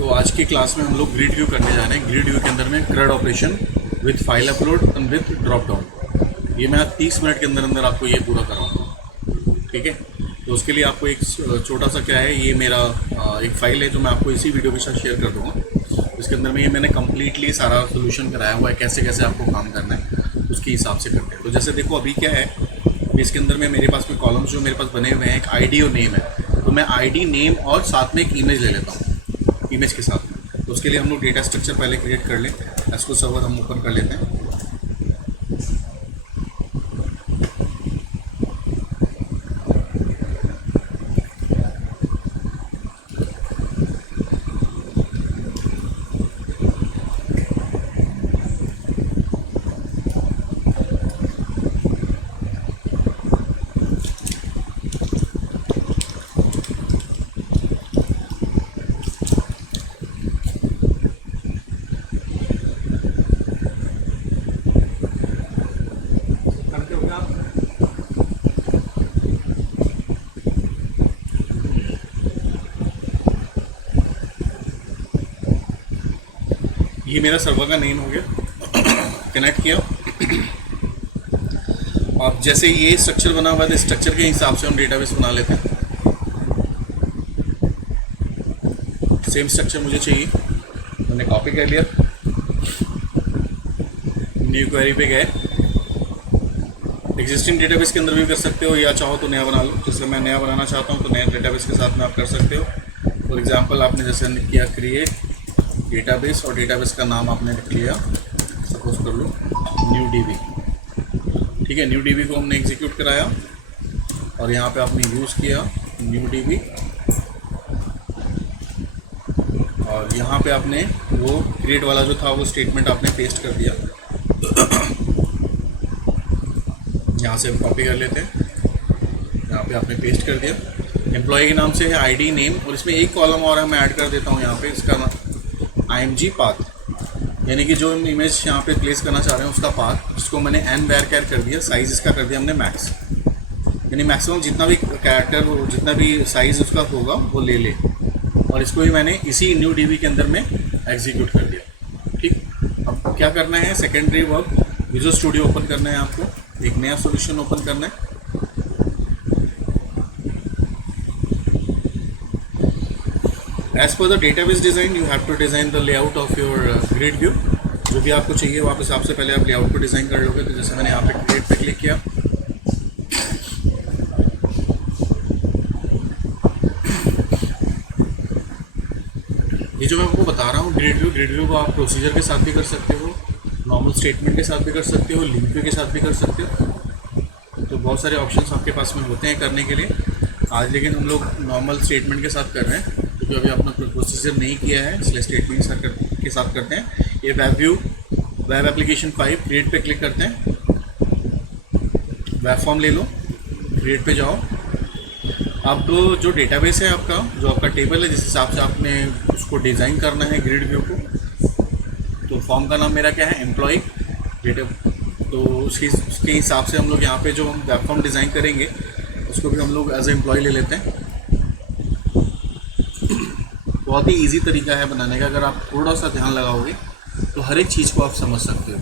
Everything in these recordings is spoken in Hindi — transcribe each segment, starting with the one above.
तो आज की क्लास में हम लोग ग्रिड व्यू करने जा रहे हैं। ग्रिड व्यू के अंदर में CRUD operation with file upload and with drop down. ये मैं 30 मिनट के अंदर अंदर आपको ये पूरा कराऊंगा, ठीक है। तो उसके लिए आपको एक छोटा सा क्या है, ये मेरा एक फ़ाइल है जो मैं आपको इसी वीडियो के साथ शेयर कर दूँगा। इसके अंदर में ये मैंने कम्प्लीटली सारा सोल्यूशन कराया हुआ है, कैसे कैसे आपको काम करना है उसके हिसाब से करते हैं। तो जैसे देखो अभी क्या है, इसके अंदर में मेरे पास में कॉलम्स जो मेरे पास बने हुए हैं, एक आईडी और नेम है। तो मैं आईडी, नेम और साथ में एक इमेज ले लेता हूँ, इमेज के साथ में। तो उसके लिए हम लोग डेटा स्ट्रक्चर पहले क्रिएट कर लें। एसक्यूएल सर्वर हम ओपन कर लेते हैं। ये मेरा सर्वर का नेम हो गया, कनेक्ट किया। अब जैसे ये स्ट्रक्चर बना हुआ है, तो स्ट्रक्चर के हिसाब से हम डेटाबेस बना लेते हैं। सेम स्ट्रक्चर मुझे चाहिए, मैंने कॉपी कर लिया, न्यू क्वेरी पे गए। एग्जिस्टिंग डेटाबेस के अंदर भी कर सकते हो, या चाहो तो नया बना लो। जैसे मैं नया बनाना चाहता हूँ तो नया डेटाबेस के साथ में आप कर सकते हो। फॉर एग्जांपल आपने जैसे किया क्रिएट डेटाबेस, और डेटाबेस का नाम आपने लिख लिया, सपोज कर लो न्यू डीबी, ठीक है। न्यू डीबी को हमने एग्जीक्यूट कराया और यहाँ पे आपने यूज़ किया न्यू डीबी, और यहाँ पे आपने वो क्रिएट वाला जो था वो स्टेटमेंट आपने पेस्ट कर दिया। यहाँ से हम कॉपी कर लेते हैं, यहाँ पे आपने पेस्ट कर दिया। एम्प्लॉय के नाम से है आईडी, नेम, और इसमें एक कॉलम और मैं ऐड कर देता हूँ यहाँ पे, इसका IMG पाथ, यानी कि जो हम इमेज यहाँ पे प्लेस करना चाह रहे हैं उसका पाथ, जिसको मैंने n var कर दिया। साइज़ इसका कर दिया हमने मैक्स, यानी मैक्सिमम जितना भी कैरेक्टर, जितना भी साइज़ उसका होगा वो ले ले। और इसको भी मैंने इसी न्यू डीबी के अंदर में एग्जीक्यूट कर दिया, ठीक। अब क्या करना है, secondary work visual studio open करना है आपको, एक नया सोल्यूशन ओपन करना है। As per the database design, you have to design the layout of your grid view। जो भी आपको चाहिए वो आप हिसाब से पहले आप लेआउट को डिज़ाइन कर लोगे। तो जैसे मैंने यहाँ पे क्रिएट पे क्लिक किया, ये जो मैं आपको बता रहा हूँ ग्रिड व्यू को आप प्रोसीजर के साथ भी कर सकते हो, नॉर्मल स्टेटमेंट के साथ भी कर सकते हो, लिंक व्यू के साथ भी कर सकते हो। तो बहुत सारे ऑप्शंस आपके पास में होते हैं करने के लिए। आज लेकिन हम लोग नॉर्मल स्टेटमेंट के साथ कर रहे हैं, जो अभी अपना प्रोसीजर नहीं किया है, इसलिए स्टेटमेंट के साथ करते हैं। ये web view, web application 5, create पे क्लिक करते हैं। वेब फॉर्म ले लो, क्रिएट पे जाओ। अब जो डेटाबेस है आपका, जो आपका टेबल है, जिस हिसाब से आपने उसको डिज़ाइन करना है ग्रिड व्यू को, तो फॉर्म का नाम मेरा क्या है, एम्प्लॉय डेटा। तो उसके हिसाब से हम लोग यहाँ पे जो हम वेब फॉर्म डिज़ाइन करेंगे उसको भी हम लोग एज ए एम्प्लॉय ले लेते हैं। बहुत ही इजी तरीका है बनाने का, अगर आप थोड़ा सा ध्यान लगाओगे तो हर एक चीज़ को आप समझ सकते हो।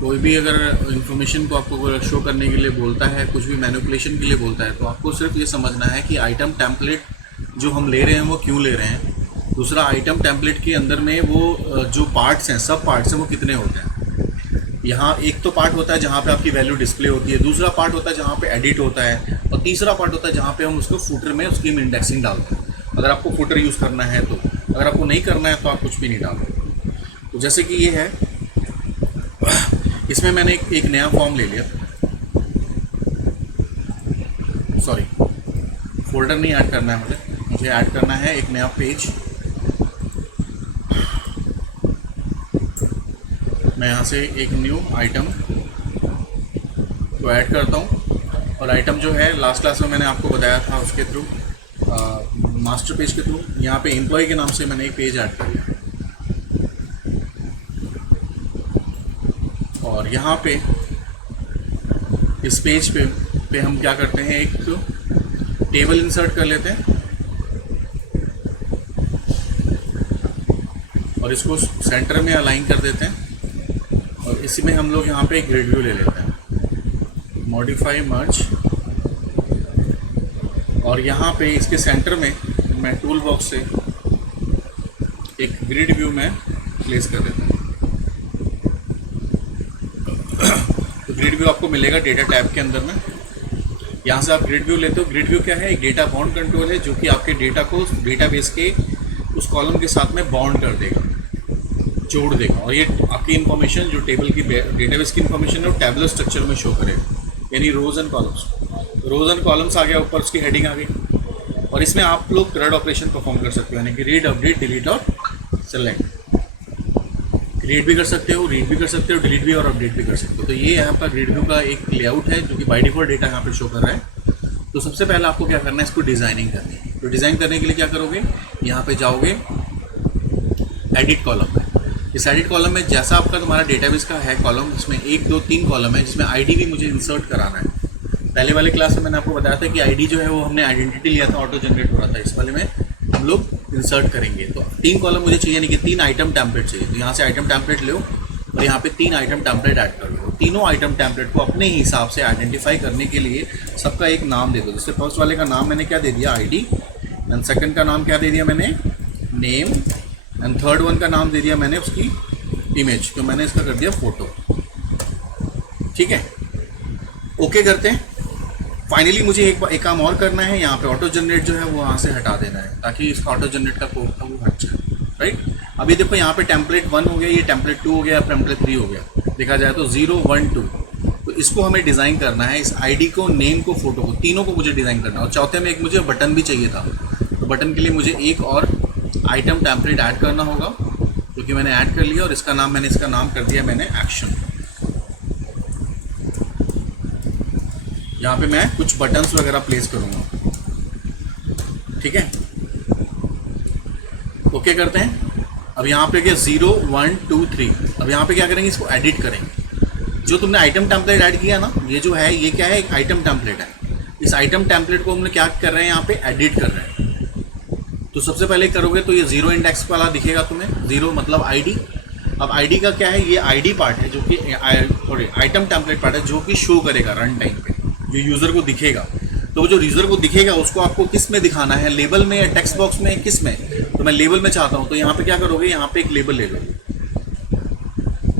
कोई भी अगर इन्फॉर्मेशन को आपको शो करने के लिए बोलता है, कुछ भी मैनिपुलेशन के लिए बोलता है, तो आपको सिर्फ ये समझना है कि आइटम टेम्पलेट जो हम ले रहे हैं वो क्यों ले रहे हैं। दूसरा, आइटम टेम्पलेट के अंदर में वो जो पार्ट्स हैं, सब पार्ट्स हैं, वो कितने होते हैं। यहाँ एक तो पार्ट होता है जहाँ पे आपकी वैल्यू डिस्प्ले होती है, दूसरा पार्ट होता है जहाँ पे एडिट होता है, और तीसरा पार्ट होता है जहाँ पे हम उसको फुटर में उसकी इंडेक्सिंग डालते हैं। अगर आपको फुटर यूज़ करना है तो, अगर आपको नहीं करना है तो आप कुछ भी नहीं डालो। तो जैसे कि ये है, इसमें मैंने एक नया फॉर्म ले लिया, सॉरी फोल्डर नहीं ऐड करना है मुझे ऐड करना है एक नया पेज। मैं यहाँ से एक न्यू आइटम को ऐड करता हूँ, और आइटम जो है लास्ट क्लास में मैंने आपको बताया था उसके थ्रू, मास्टर पेज के थ्रू, यहाँ पे एम्प्लॉय के नाम से मैंने एक पेज ऐड कर लिया। और यहाँ पे इस पेज पे हम क्या करते हैं, एक टेबल इंसर्ट कर लेते हैं। और इसको सेंटर में अलाइन कर देते हैं और इसी में हम लोग यहाँ पे एक ग्रिड व्यू ले लेते हैं, मॉडिफाई मर्ज, और यहाँ पे इसके सेंटर में मैं टूल बॉक्स से एक ग्रिड व्यू में प्लेस कर देता हूँ। तो ग्रिड व्यू आपको मिलेगा डेटा टैब के अंदर में। यहाँ से आप ग्रिड व्यू लेते हो। ग्रिड व्यू क्या है? एक डेटा बॉन्ड कंट्रोल है जो कि आपके डेटा को डेटाबेस के उस कॉलम के साथ में बॉन्ड कर देगा, जोड़ देगा, और ये आपकी इन्फॉर्मेशन जो टेबल की डेटाबेस की इन्फॉर्मेशन है वो टैबुलर स्ट्रक्चर में शो करेगा, यानी rows and columns. Rows and columns आ गया, ऊपर उसकी हेडिंग आ गई, और इसमें आप लोग CRUD ऑपरेशन परफॉर्म कर सकते हो, यानी कि रीड, अपडेट, डिलीट और सेलेक्ट। क्रिएट भी कर सकते हो, रीड भी कर सकते हो, डिलीट भी और अपडेट भी कर सकते हो। तो ये आपका ग्रिड व्यू का एक लेआउट है जो कि बाय डिफॉल्ट डेटा यहाँ पे शो कर रहा है। तो सबसे पहले आपको क्या करना है, इसको डिज़ाइनिंग करनी है। तो डिज़ाइन करने के लिए क्या करोगे, यहाँ पे जाओगे एडिट कॉलम में। इस एडिट कॉलम में जैसा आपका तुम्हारा डेटाबेस का है कॉलम, इसमें 1 2 3 कॉलम है जिसमें आईडी भी मुझे इंसर्ट कराना है। पहले वाले क्लास में मैंने आपको बताया था कि आईडी जो है वो हमने आइडेंटिटी लिया था, ऑटो जनरेट हो रहा था। इस वाले में हम लोग इंसर्ट करेंगे। तो 3 कॉलम मुझे चाहिए, नहीं कि 3 आइटम टेम्पलेट चाहिए। तो यहाँ से आइटम टेम्पलेट लो और यहाँ पे 3 आइटम टेम्पलेट ऐड कर लो। तीनों आइटम टेम्पलेट को अपने हिसाब से आइडेंटिफाई करने के लिए सबका एक नाम दे दो। जैसे फर्स्ट वाले का नाम मैंने क्या दे दिया, आईडी, एंड सेकंड का नाम क्या दे दिया मैंने, नेम, एंड थर्ड वन का नाम दे दिया मैंने उसकी इमेज, तो मैंने इसका कर दिया फोटो। ठीक है, ओके करते हैं। फाइनली मुझे एक काम और करना है, यहाँ पे ऑटो जनरेट जो है वो वहाँ से हटा देना है ताकि इसका ऑटो जनरेट का कोड था वो हट जाए। राइट, अभी देखो यहाँ पे टेम्पलेट 1 हो गया, ये टेम्पलेट 2 हो गया, टेम्पलेट 3 हो गया। देखा जाए तो 0 1 2, तो इसको हमें डिज़ाइन करना है, इस आईडी को, नेम को, फोटो को, तीनों को मुझे डिज़ाइन करना है। और चौथे में एक मुझे बटन भी चाहिए था, तो बटन के लिए मुझे एक और आइटम टेम्पलेट ऐड करना होगा, जो कि मैंने ऐड कर लिया, और इसका नाम कर दिया मैंने एक्शन। यहाँ पे मैं कुछ बटन्स वगैरह प्लेस करूँगा। ठीक है, ओके करते हैं। अब यहाँ पे क्या 0 1 2 3, अब यहाँ पे क्या करेंगे, इसको एडिट करेंगे। जो तुमने आइटम टेम्पलेट ऐड किया ना, ये जो है ये क्या है, एक आइटम टेम्पलेट है। इस आइटम टेम्पलेट को हमने क्या कर रहे हैं, यहाँ पे एडिट कर रहे हैं। तो सबसे पहले करोगे तो ये 0 इंडेक्स वाला दिखेगा तुम्हें, 0 मतलब आईडी। अब आईडी का क्या है, ये आईडी पार्ट है जो कि आइटम टेम्पलेट पार्ट है जो कि शो करेगा रन टाइम पे, जो यूज़र को दिखेगा। तो जो यूज़र को दिखेगा उसको आपको किस में दिखाना है, लेबल में या टेक्स्ट बॉक्स में, किस में? तो मैं लेबल में चाहता हूँ, तो यहाँ पे क्या करोगे, यहाँ पे एक लेबल ले लो।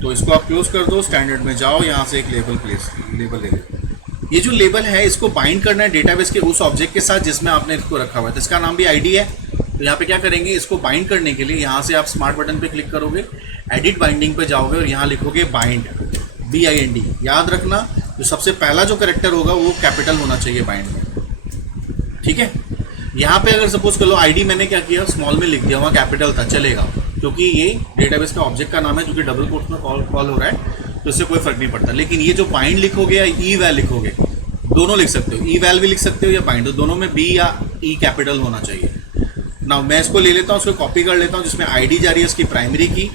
तो इसको आप क्लोज कर दो, स्टैंडर्ड में जाओ, यहाँ से एक लेबल ले लो। ये जो लेबल है इसको बाइंड करना है डेटाबेस के उस ऑब्जेक्ट के साथ जिसमें आपने इसको रखा हुआ है। तो इसका नाम भी आईडी है। तो यहाँ पे क्या करेंगे, इसको बाइंड करने के लिए यहाँ से आप स्मार्ट बटन पे क्लिक करोगे, एडिट बाइंडिंग पे जाओगे और यहाँ लिखोगे बाइंड, BIND। याद रखना, जो सबसे पहला जो कैरेक्टर होगा वो कैपिटल होना चाहिए बाइंड में। ठीक है, यहाँ पे अगर सपोज कर लो आईडी मैंने क्या किया, स्मॉल में लिख दिया, वहाँ कैपिटल था, चलेगा, क्योंकि ये डेटाबेस का ऑब्जेक्ट का नाम है जो कि डबल कोट्स में कॉल हो रहा है, तो इससे कोई फर्क नहीं पड़ता। लेकिन ये जो बाइंड लिखोगे या eval लिखोगे, दोनों लिख सकते हो, eval भी लिख सकते हो या बाइंड, तो दोनों में B या E कैपिटल होना चाहिए ना। मैं इसको ले लेता हूँ, उसको कॉपी कर लेता हूँ, जिसमें आईडी जा रही है इसकी प्राइमरी की।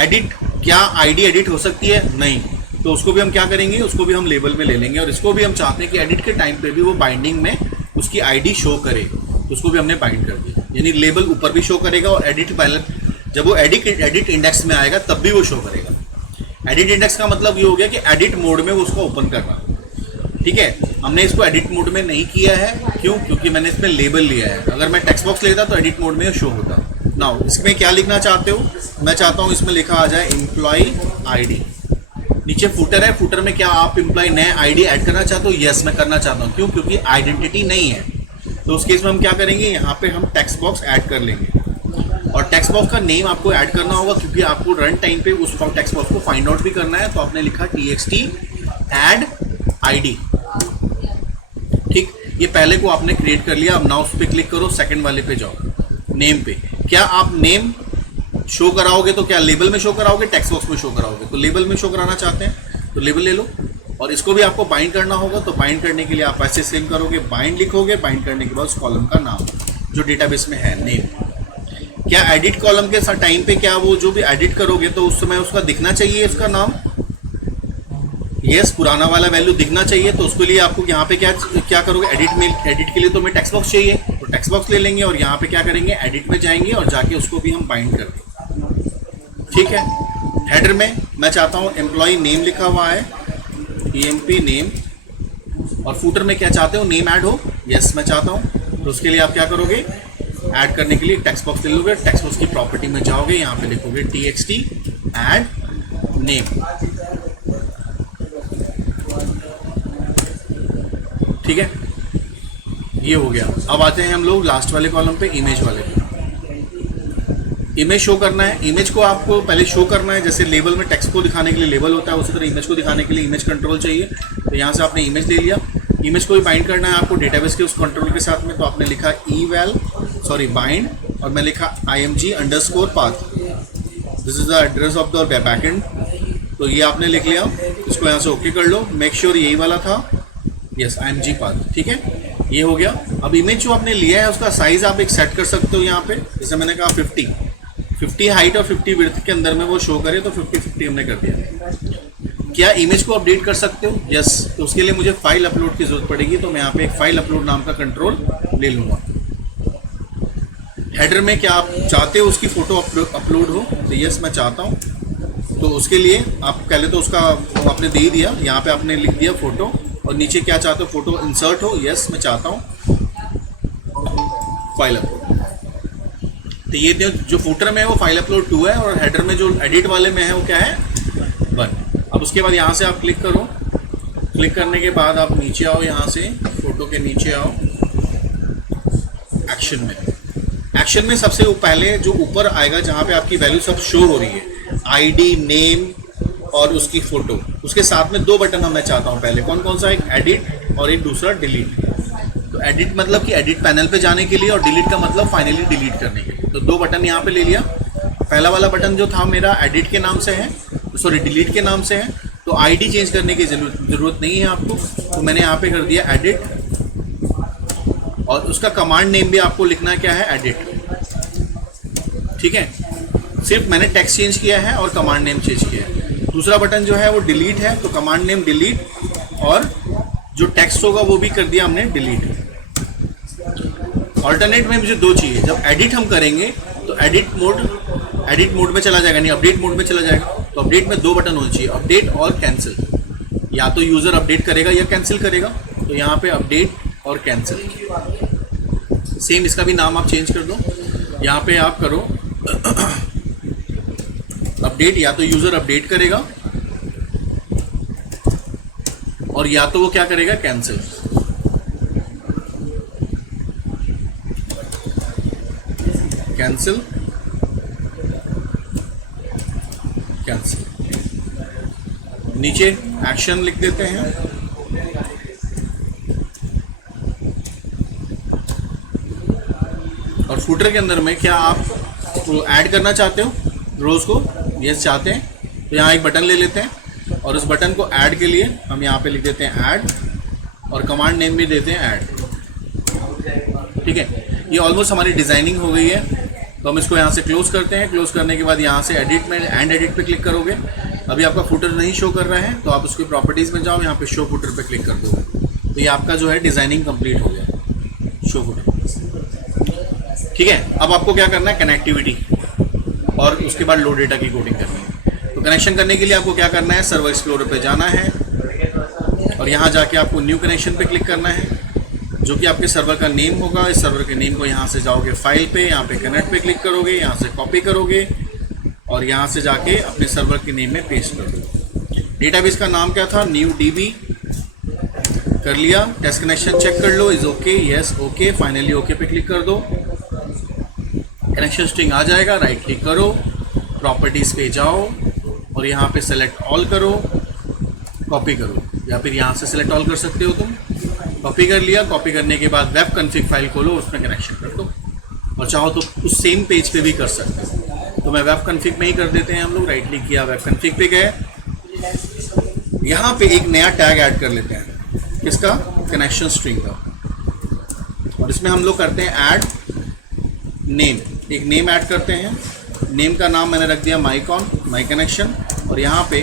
एडिट, क्या आईडी एडिट हो सकती है? नहीं, तो उसको भी हम क्या करेंगे, उसको भी हम लेबल में ले लेंगे, और इसको भी हम चाहते हैं कि एडिट के टाइम पे भी वो बाइंडिंग में उसकी आईडी शो करे, तो उसको भी हमने बाइंड कर दिया। यानी लेबल ऊपर भी शो करेगा और एडिट पहले, जब वो एडिट इंडेक्स में आएगा तब भी वो शो करेगा। एडिट इंडेक्स का मतलब ये हो गया कि एडिट मोड में उसको ओपन करना। ठीक है, हमने इसको एडिट मोड में नहीं किया है, क्यों? क्योंकि मैंने इसमें लेबल लिया है। अगर मैं टेक्स्ट बॉक्स लेता तो एडिट मोड में शो होता। नाउ इसमें क्या लिखना चाहते हो, मैं चाहता हूँ इसमें लिखा आ जाए एम्प्लॉय आईडी। नीचे फुटर है, फुटर में क्या आप एम्प्लॉय नए आईडी ऐड करना चाहते हो? यस, मैं करना चाहता हूँ। क्यों? क्योंकि आइडेंटिटी नहीं है। तो उस केस में हम क्या करेंगे, यहाँ पे हम टेक्स्ट बॉक्स ऐड कर लेंगे, और टेक्स्ट बॉक्स का नेम आपको ऐड करना होगा, क्योंकि आपको रन टाइम पे उस टेक्स्ट बॉक्स को फाइंड आउट भी करना है। तो आपने लिखा txt add id। ठीक, ये पहले को आपने क्रिएट कर लिया। अब नाउ उस पर क्लिक करो, सेकंड वाले पे जाओ, नेम पे। क्या आप नेम शो कराओगे तो क्या लेबल में शो कराओगे, टेक्स्ट बॉक्स में शो कराओगे? तो लेबल में शो कराना चाहते हैं तो लेबल ले लो, और इसको भी आपको बाइंड करना होगा। तो बाइंड करने के लिए आप ऐसे सेम करोगे, बाइंड लिखोगे, बाइंड करने के बाद उस कॉलम का नाम जो डेटाबेस में है, नेम। क्या एडिट कॉलम के साथ टाइम पे क्या वो जो भी एडिट करोगे तो उस समय उसका दिखना चाहिए उसका नाम? यस, पुराना वाला वैल्यू दिखना चाहिए। तो उसके लिए आपको यहाँ पे क्या करोगे, एडिट के लिए तो हमें टेक्स्ट बॉक्स चाहिए, तो टेक्स्ट बॉक्स ले लेंगे और यहाँ पे क्या करेंगे, एडिट में जाएंगे और जाके उसको भी हम बाइंड कर देंगे। ठीक है। हेडर में मैं चाहता हूँ एम्प्लॉय नेम लिखा हुआ है, EMP नेम, और फूटर में क्या चाहते हो, नेम ऐड हो, यस मैं चाहता हूँ। तो उसके लिए आप क्या करोगे, ऐड करने के लिए टेक्स्ट बॉक्स ले लोगे, टेक्स्ट बॉक्स की प्रॉपर्टी में जाओगे, यहाँ पे लिखोगे TXT ऐड नेम, ठीक है, ये हो गया। अब आते हैं हम लोग लास्ट वाले कॉलम पे, इमेज वाले पे। इमेज शो करना है, इमेज को आपको पहले शो करना है, जैसे लेबल में टेक्स्ट को दिखाने के लिए लेबल होता है, उसी तरह इमेज को दिखाने के लिए इमेज कंट्रोल चाहिए। तो यहाँ से आपने इमेज ले लिया, इमेज को भी बाइंड करना है आपको डेटाबेस के उस कंट्रोल के साथ में। तो आपने लिखा बाइंड, और मैं लिखा img_path, this is the address of the backend. तो ये आपने लिख लिया, इसको यहाँ से ओके कर लो, मेक श्योर यही वाला था, यस img_path, ठीक है, ये हो गया। अब इमेज जो आपने लिया है उसका साइज आप एक सेट कर सकते हो यहाँ पे, जैसे मैंने कहा 50 हाइट और 50 विड्थ के अंदर में वो शो करे, तो 50 हमने कर दिया। क्या इमेज को अपडेट कर सकते हो, यस। तो उसके लिए मुझे फाइल अपलोड की जरूरत पड़ेगी, तो मैं यहाँ पे एक फाइल अपलोड नाम का कंट्रोल ले लूँगा। हेडर में क्या आप चाहते हो उसकी फ़ोटो अपलोड हो, तो यस मैं चाहता हूँ। तो उसके लिए आप पहले तो उसका आपने दे ही दिया, यहाँ पे आपने लिख दिया फ़ोटो, और नीचे क्या चाहते हो, फ़ोटो इंसर्ट हो, यस मैं चाहता हूँ, फाइल अपलोड। तो ये जो फूटर में है वो फाइल अपलोड 2 है, और हेडर में जो एडिट वाले में है वो क्या है, 1। अब उसके बाद यहाँ से आप क्लिक करो, क्लिक करने के बाद आप नीचे आओ, यहाँ से फोटो के नीचे आओ, एक्शन में। एक्शन में सबसे पहले जो ऊपर आएगा जहाँ पे आपकी वैल्यू सब शो हो रही है, ID, नेम और उसकी फ़ोटो, उसके साथ में 2 बटन मैं चाहता हूँ पहले। कौन कौन सा, एक एडिट और एक दूसरा डिलीट। तो एडिट मतलब कि एडिट पैनल पे जाने के लिए, और डिलीट का मतलब फाइनली डिलीट करने के लिए। तो 2 बटन यहाँ पे ले लिया। पहला वाला बटन जो था मेरा एडिट के नाम से है, सॉरी डिलीट के नाम से है, तो ID चेंज करने की ज़रूरत नहीं है आपको। तो मैंने यहाँ पे कर दिया एडिट, और उसका कमांड नेम भी आपको लिखना क्या है, एडिट, ठीक है। सिर्फ मैंने टेक्स्ट चेंज किया है और कमांड नेम चेंज किया है। दूसरा बटन जो है वो डिलीट है, तो कमांड नेम डिलीट, और जो टेक्स्ट होगा वो भी कर दिया हमने डिलीट। ऑल्टरनेट में मुझे 2 चाहिए। जब एडिट हम करेंगे तो एडिट मोड में चला जाएगा, नहीं अपडेट मोड में चला जाएगा। तो अपडेट में 2 बटन होने चाहिए, अपडेट और कैंसिल। या तो यूज़र अपडेट करेगा या कैंसिल करेगा। तो यहाँ पे अपडेट और कैंसिल, सेम इसका भी नाम आप चेंज कर दो। यहाँ पे आप करो अपडेट, या तो यूज़र अपडेट करेगा और या तो वो क्या करेगा, कैंसिल। Cancel cancel. नीचे एक्शन लिख देते हैं, और फुटर के अंदर में क्या आप ऐड करना चाहते हो रोज़ को, यस चाहते हैं, तो यहाँ एक बटन ले लेते हैं, और उस बटन को ऐड के लिए हम यहाँ पे लिख देते हैं ऐड, और कमांड नेम भी देते हैं ऐड, ठीक है। ये ऑलमोस्ट हमारी डिज़ाइनिंग हो गई है। तो हम इसको यहाँ से क्लोज करते हैं। क्लोज करने के बाद यहाँ से एडिट में एंड एडिट पे क्लिक करोगे। अभी आपका फुटर नहीं शो कर रहा है, तो आप उसकी प्रॉपर्टीज़ में जाओ, यहाँ पे शो फुटर पे क्लिक कर दो। तो ये आपका जो है डिज़ाइनिंग कंप्लीट हो गया, शो फुटर, ठीक है। अब आपको क्या करना है, कनेक्टिविटी, और उसके बाद लो डेटा की कोडिंग करनी है। तो कनेक्शन करने के लिए आपको क्या करना है, सर्वर एक्सप्लोरर पे जाना है, और यहाँ जाके आपको न्यू कनेक्शन पे क्लिक करना है, जो कि आपके सर्वर का नेम होगा। इस सर्वर के नेम को यहाँ से जाओगे फाइल पे, यहाँ पे कनेक्ट पे क्लिक करोगे, यहाँ से कॉपी करोगे, और यहाँ से जाके अपने सर्वर के नेम में पेस्ट कर दो। डेटाबेस का नाम क्या था, न्यू DB कर लिया। टेस्ट कनेक्शन चेक कर लो, is okay, yes okay, finally okay पे क्लिक कर दो। कनेक्शन स्ट्रिंग आ जाएगा, राइट क्लिक करो, प्रॉपर्टीज़ पे जाओ, और यहाँ पे सेलेक्ट ऑल करो, कॉपी करो, या फिर यहाँ से सेलेक्ट ऑल कर सकते हो तुम। कॉपी कर लिया। कॉपी करने के बाद वेब कन्फिग फाइल खोलो, उसमें कनेक्शन कर दो, और चाहो तो उस सेम पेज पे भी कर सकते हो। तो मैं वेब कन्फिग में ही कर देते हैं हम लोग। राइट क्लिक किया, वेब कन्फिग पे गए, यहाँ पे एक नया टैग ऐड कर लेते हैं, किसका, कनेक्शन स्ट्रिंग का, और इसमें हम लोग करते हैं ऐड नेम। एक नेम ऐड करते हैं, नेम का नाम मैंने रख दिया माई कनेक्शन, और यहाँ पे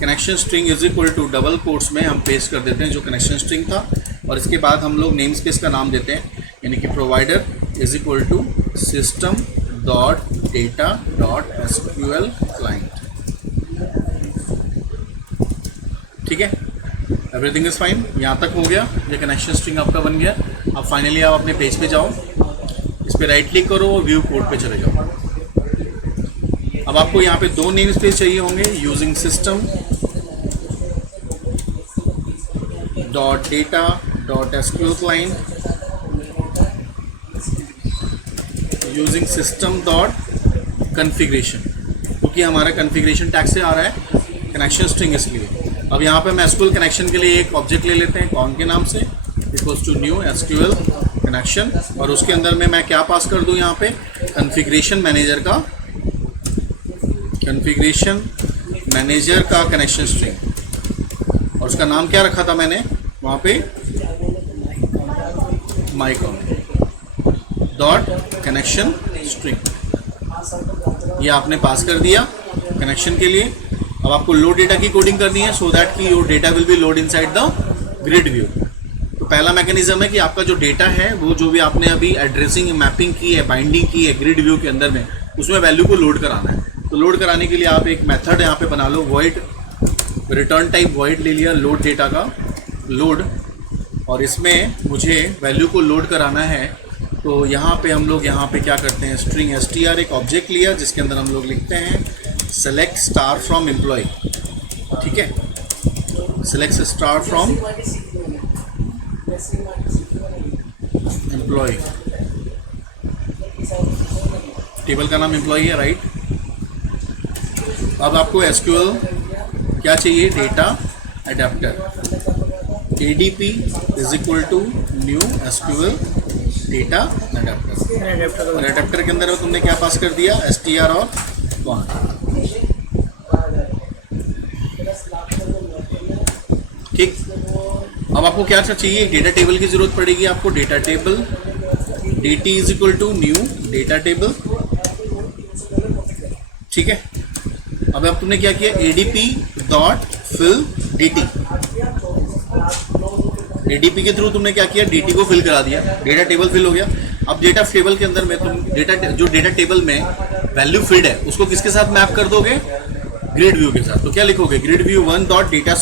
connection string is equal to double quotes में हम पेस्ट कर देते हैं जो कनेक्शन स्ट्रिंग था, और इसके बाद हम लोग नेम स्पेस का नाम देते हैं, यानी कि provider is equal to system data.sql client। ठीक है, एवरीथिंग इज फाइन, यहाँ तक हो गया। ये कनेक्शन स्ट्रिंग आपका बन गया। अब फाइनली आप अपने पेज पे जाओ, इस पर राइट क्लिक करो और व्यू कोड पे चले जाओ। अब आपको यहाँ पे दो नेम स्पेस चाहिए होंगे, using system dot data dot SQL client, using system dot configuration, क्योंकि हमारा कन्फिग्रेशन टैग से आ रहा है कनेक्शन स्ट्रिंग, इसलिए। अब यहाँ पे हम एसक्यूएल कनेक्शन के लिए एक ऑब्जेक्ट ले लेते हैं कौन के नाम से, equals to new SQL connection, और उसके अंदर में मैं क्या पास कर दूँ यहाँ पे, कन्फिग्रेशन मैनेजर का, कन्फिग्रेशन मैनेजर का कनेक्शन स्ट्रिंग, और उसका नाम क्या रखा था मैंने वहाँ पे, माइकॉन डॉट कनेक्शन स्ट्रिंग। ये आपने पास कर दिया कनेक्शन के लिए। अब आपको लोड डेटा की कोडिंग करनी है, सो दैट कि your data will be load inside the grid view. तो पहला मैकेनिज्म है कि आपका जो डेटा है वो जो भी आपने अभी एड्रेसिंग मैपिंग की है, बाइंडिंग की है ग्रिड व्यू के अंदर में, उसमें वैल्यू को लोड कराना है। तो लोड कराने के लिए आप एक मेथड यहाँ पे बना लो, वॉइड रिटर्न टाइप वॉइड ले लिया लोड डेटा का लोड, और इसमें मुझे वैल्यू को लोड कराना है। तो यहाँ पे हम लोग यहाँ पे क्या करते हैं, स्ट्रिंग str एक ऑब्जेक्ट लिया जिसके अंदर हम लोग लिखते हैं सेलेक्ट स्टार फ्रॉम एम्प्लॉय। ठीक है, select star from employ, table का नाम एम्प्लॉय है, राइट। अब आपको एसक्यूएल क्या चाहिए, data adapter, ADP is equal to new SQL data adapter, और एडेप्टर के अंदर तुमने क्या पास कर दिया, str और कौन। ठीक, अब आपको क्या चाहिए, डेटा टेबल की जरूरत पड़ेगी आपको, data table dt is equal to new data table. ठीक है, अब तुमने क्या किया, ADP dot fill dt, ADP के थ्रू तुमने क्या किया, DT को फिल करा दिया, डेटा टेबल फिल हो गया। अब डेटा टेबल के अंदर में तुम जो डेटा टेबल में वैल्यू फील्ड है उसको किसके साथ मैप कर दोगे, ग्रिड व्यू के साथ। तो क्या लिखोगे, grid view 1 dot data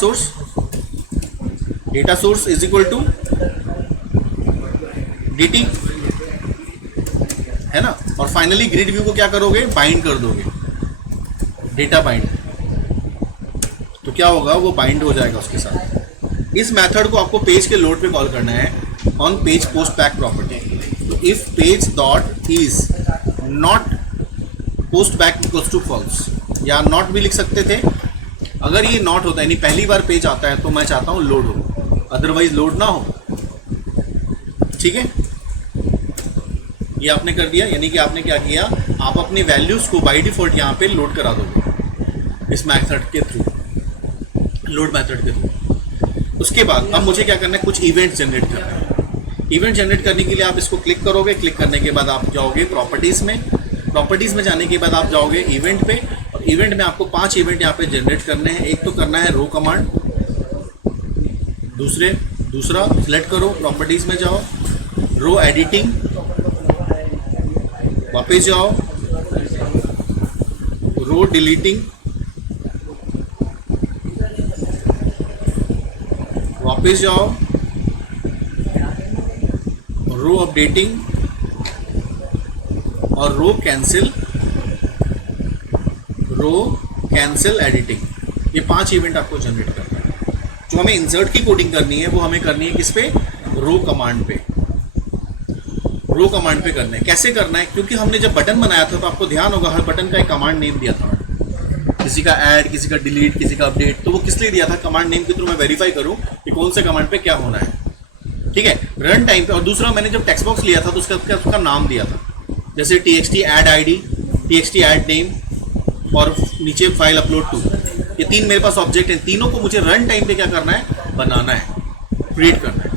source is equal to DT, है ना। और फाइनली ग्रिड व्यू को क्या करोगे, बाइंड कर दोगे, डेटा बाइंड। तो क्या होगा, वो बाइंड हो जाएगा उसके साथ। इस मेथड को आपको पेज के लोड पे कॉल करना है on page post back property. तो if page dot is not post back equals to false, या नॉट भी लिख सकते थे। अगर ये नॉट होता है, यानी पहली बार पेज आता है, तो मैं चाहता हूँ लोड हो, अदरवाइज लोड ना हो। ठीक है, ये आपने कर दिया, यानी कि आपने क्या किया, आप अपनी वैल्यूज को बाय डिफॉल्ट यहाँ पे लोड करा दोगे इस मेथड के थ्रू, लोड मेथड के थ्रू। उसके बाद अब मुझे क्या करना है, कुछ इवेंट जनरेट करना है। इवेंट जनरेट करने के लिए आप इसको क्लिक करोगे, क्लिक करने के बाद आप जाओगे प्रॉपर्टीज़ में, प्रॉपर्टीज़ में जाने के बाद आप जाओगे इवेंट पे, और इवेंट में आपको 5 इवेंट यहाँ पे जनरेट करने हैं। एक तो करना है रो कमांड, दूसरा सिलेक्ट करो, प्रॉपर्टीज़ में जाओ, रो एडिटिंग, वापस जाओ, रो डिलीटिंग, वापस जाओ, रो अपडेटिंग, और रो कैंसिल एडिटिंग। ये 5 इवेंट आपको जनरेट करना है। जो हमें इंसर्ट की कोडिंग करनी है वो हमें करनी है किस पे, रो कमांड पे, रो कमांड पे करना है। कैसे करना है, क्योंकि हमने जब बटन बनाया था तो आपको ध्यान होगा हर बटन का एक कमांड नेम दिया था, किसी का ऐड, किसी का डिलीट, किसी का अपडेट। तो वो किस लिए दिया था, कमांड नेम के थ्रू मैं वेरीफाई करूं कि कौन से कमांड पे क्या होना है। ठीक है, रन टाइम पे। और दूसरा, मैंने जब टेक्स्ट बॉक्स लिया था तो उसका नाम दिया था, जैसे txt add id, txt add name, और नीचे फाइल अपलोड टू। ये 3 मेरे पास ऑब्जेक्ट हैं, तीनों को मुझे रन टाइम पे क्या करना है, बनाना है, क्रिएट करना है।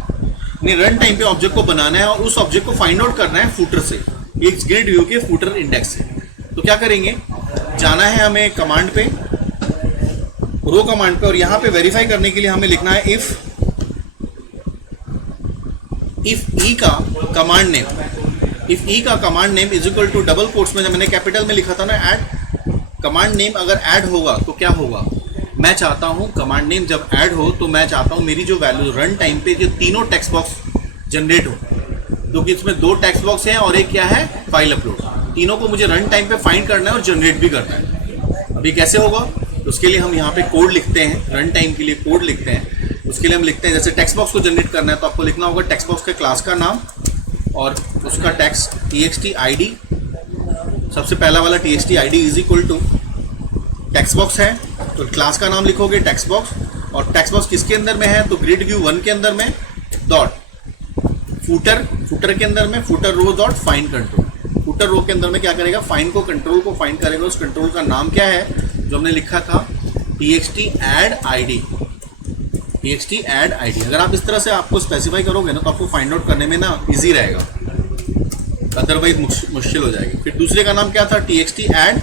नहीं, रन टाइम पे ऑब्जेक्ट को बनाना है और उस ऑब्जेक्ट को फाइंड आउट करना है फूटर से, एक ग्रिड व्यू के फूटर इंडेक्स से। तो क्या करेंगे, जाना है हमें कमांड पे, रो कमांड पे, और यहाँ पे वेरीफाई करने के लिए हमें लिखना है इफ ई का कमांड नेम इफ ई का command name is equal to double quotes में, जब मैंने कैपिटल में लिखा था ना ऐड, कमांड नेम अगर ऐड होगा तो क्या होगा, मैं चाहता हूँ कमांड नेम जब ऐड हो तो मैं चाहता हूँ मेरी जो वैल्यू रन टाइम पे जो तीनों टेक्स्ट बॉक्स जनरेट हो, क्योंकि इसमें 2 टेक्स्ट बॉक्स हैं और एक क्या है फाइल अपलोड, तीनों को मुझे रन टाइम पे फाइंड करना है और जनरेट भी करना है। अभी कैसे होगा, तो उसके लिए हम यहाँ पे कोड लिखते हैं, रन टाइम के लिए कोड लिखते हैं। उसके लिए हम लिखते हैं, जैसे टेक्स्ट बॉक्स को जनरेट करना है तो आपको लिखना होगा टेक्स्ट बॉक्स के क्लास का नाम और उसका टेक्स्ट txt id, सबसे पहला वाला txt id is equal to text box है तो क्लास का नाम लिखोगे टेक्स्ट बॉक्स, और टेक्स्ट बॉक्स किसके अंदर में है तो ग्रिड व्यू 1 के अंदर में, डॉट फूटर के अंदर में फूटर रो डॉट फाइंड कंट्रोल, फूटर रो के अंदर में क्या करेगा, फाइंड को कंट्रोल को फाइंड करेगा, उस कंट्रोल का नाम क्या है जो हमने लिखा था txt add id, txt add id। अगर आप इस तरह से आपको स्पेसिफाई करोगे ना तो आपको फाइंड आउट करने में ना इजी रहेगा, अदरवाइज मुश्किल हो जाएगी। फिर दूसरे का नाम क्या था, txt add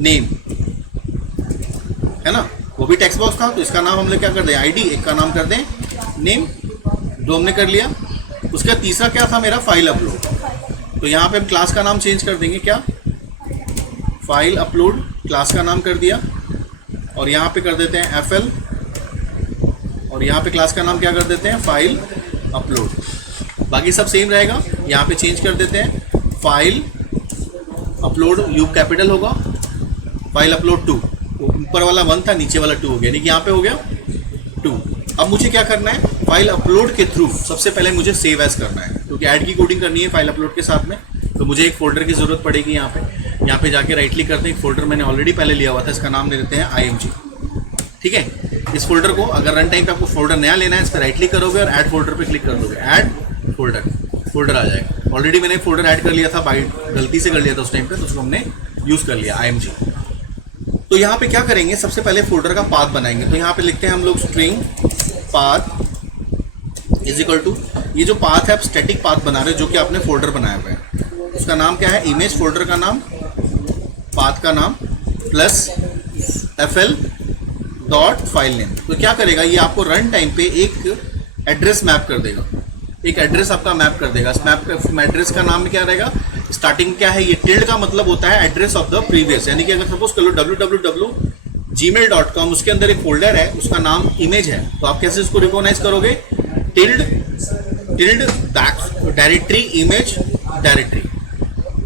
name, है ना, वो भी टेक्स्ट बॉक्स था तो इसका नाम हम लोग क्या कर दें id, एक का नाम कर दें नेम, दो हमने कर लिया। उसका तीसरा क्या था मेरा फाइल अपलोड, तो यहाँ पे हम क्लास का नाम चेंज कर देंगे, क्या फाइल अपलोड क्लास का नाम कर दिया, और यहाँ पे कर देते हैं fl, और यहाँ पे क्लास का नाम क्या कर देते हैं फाइल अपलोड, बाकी सब सेम रहेगा। यहाँ पे चेंज कर देते हैं फाइल अपलोड, यू कैपिटल होगा, फाइल अपलोड 2, ऊपर वाला 1 था नीचे वाला 2 हो गया, यानी कि यहाँ पे हो गया 2। अब मुझे क्या करना है, फाइल अपलोड के थ्रू सबसे पहले मुझे सेव एज करना है, क्योंकि ऐड की कोडिंग करनी है फाइल अपलोड के साथ में, तो मुझे एक फोल्डर की ज़रूरत पड़ेगी। यहाँ पे जाके राइट क्लिक करते हैं, एक फोल्डर मैंने ऑलरेडी पहले लिया हुआ था, इसका नाम दे देते हैं img, ठीक है। इस फोल्डर को अगर रन टाइम पे आपको फोल्डर नया लेना है, इस पर राइट क्लिक करोगे और ऐड फोल्डर पे क्लिक कर दोगे, ऐड फोल्डर आ जाएगा। ऑलरेडी मैंने फोल्डर ऐड कर लिया था, बाई गलती से कर लिया था उस टाइम पे, तो उसको हमने यूज़ कर लिया img। तो यहाँ पे क्या करेंगे, सबसे पहले फोल्डर का पाथ बनाएंगे, तो यहाँ पे लिखते हैं हम लोग string path is equal to, ये जो पाथ है आप स्टैटिक पाथ बना रहे हो जो कि आपने फोल्डर बनाया हुआ है, उसका नाम क्या है इमेज, फोल्डर का नाम, पाथ का नाम plus fl dot file name. तो क्या करेगा, ये आपको रन टाइम पे एक एड्रेस मैप कर देगा, एक एड्रेस आपका मैप कर देगा। इस मैप एड्रेस का नाम क्या रहेगा, स्टार्टिंग क्या है, ये टिल्ड का मतलब होता है एड्रेस ऑफ द प्रीवियस, यानी कि अगर सपोज कर लो www.gmail.com, उसके अंदर एक फोल्डर है उसका नाम इमेज है, तो आप कैसे इसको रिकॉग्नाइज करोगे, टिल्ड डायरेक्टरी इमेज डायरेक्टरी,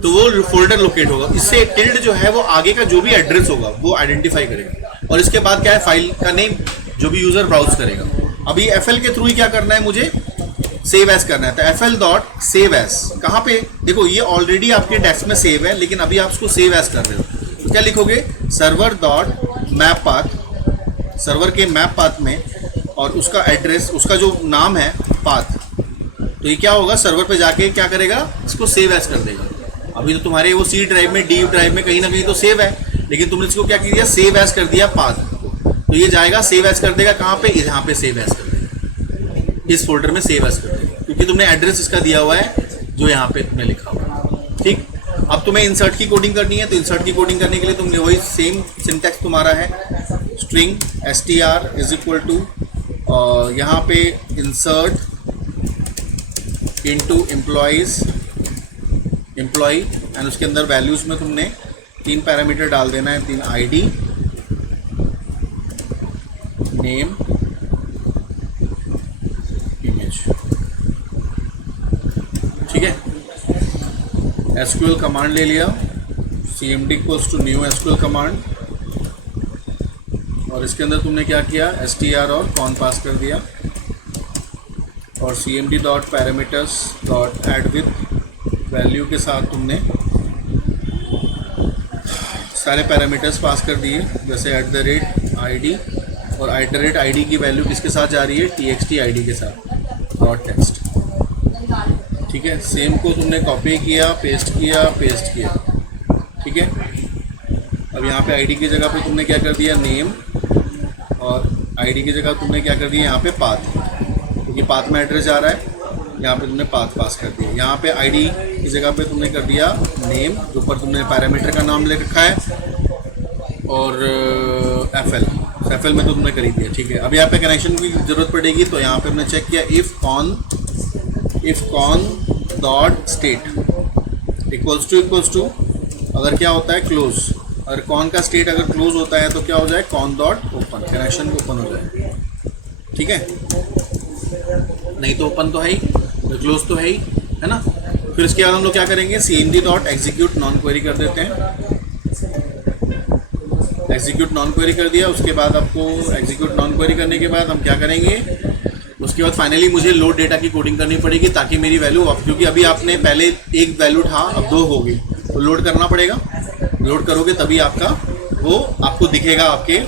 तो वो फोल्डर लोकेट होगा। इससे टिल्ड जो है वो आगे का जो भी एड्रेस होगा वो आइडेंटिफाई करेगा, और इसके बाद क्या है फाइल का नेम जो भी यूजर ब्राउज करेगा। अभी fl के थ्रू ही क्या करना है, मुझे सेव एज करना है, तो fl डॉट सेव एज, कहाँ पे देखो ये ऑलरेडी आपके डेस्क में सेव है, लेकिन अभी आप उसको सेव एज कर रहे हो, तो क्या लिखोगे server dot map path, server के मैप पाथ में, और उसका एड्रेस, उसका जो नाम है पाथ, तो ये क्या होगा सर्वर पे जाके क्या करेगा, इसको सेव एज कर देगा। अभी तो तुम्हारे वो सी ड्राइव में, डी ड्राइव में कहीं ना कहीं तो सेव है, लेकिन तुमने इसको क्या किया, सेव एज कर दिया पाथ, तो ये जाएगा सेव एज कर देगा, कहाँ पे, यहाँ पे सेव एज कर देगा, इस फोल्डर में सेव एज कर देगा, क्योंकि तुमने एड्रेस इसका दिया हुआ है जो यहाँ पे तुमने लिखा हुआ है, ठीक। अब तुम्हें इंसर्ट की कोडिंग करनी है, तो इंसर्ट की कोडिंग करने के लिए तुमने वही सेम सिंटैक्स तुम्हारा है, string str is equal to यहाँ पे इंसर्ट इनटू एम्प्लॉई, एंड उसके अंदर वैल्यूज में तुमने 3 पैरामीटर डाल देना है, 3 id, नेम, इमेज, ठीक है। SQL कमांड ले लिया, cmd equals to new SQL command, और इसके अंदर तुमने क्या किया, str और कॉन पास कर दिया, और cmd dot parameters dot add with value के साथ तुमने सारे पैरामीटर्स पास कर दिए, जैसे @id, और @id की वैल्यू किसके साथ जा रही है, txt id के साथ डॉट टेक्स्ट, ठीक है। सेम को तुमने कॉपी किया, पेस्ट किया, ठीक है। अब यहाँ पे id की जगह पे तुमने क्या कर दिया, नेम, और id की जगह तुमने क्या कर दिया यहाँ पे पाथ, क्योंकि पाथ में एड्रेस जा रहा है, यहाँ पे तुमने पाथ पास कर दिया। यहाँ पे id की जगह पे तुमने कर दिया नेम, जो ऊपर तुमने पैरामीटर का नाम ले रखा है, और fl में तो तुमने कर ही दिया, ठीक है। अब यहाँ पे कनेक्शन की ज़रूरत पड़ेगी, तो यहाँ पे हमने चेक किया if con dot state, equals to अगर क्या होता है क्लोज, अगर कॉन का स्टेट अगर क्लोज होता है तो क्या हो जाए cone dot open, connection open हो जाए, ठीक है। नहीं तो ओपन तो है ही, क्लोज तो है ना। फिर इसके बाद हम लोग क्या करेंगे, cmd dot execute non query कर देते हैं। एग्जीक्यूट नॉन क्वेरी कर दिया, उसके बाद आपको एग्जीक्यूट नॉन क्वेरी करने के बाद हम क्या करेंगे, उसके बाद फाइनली मुझे लोड डेटा की कोडिंग करनी पड़ेगी ताकि मेरी वैल्यू, क्योंकि अभी आपने पहले एक वैल्यू था अब दो होगी तो लोड करना पड़ेगा। लोड करोगे तभी आपका वो आपको दिखेगा आपके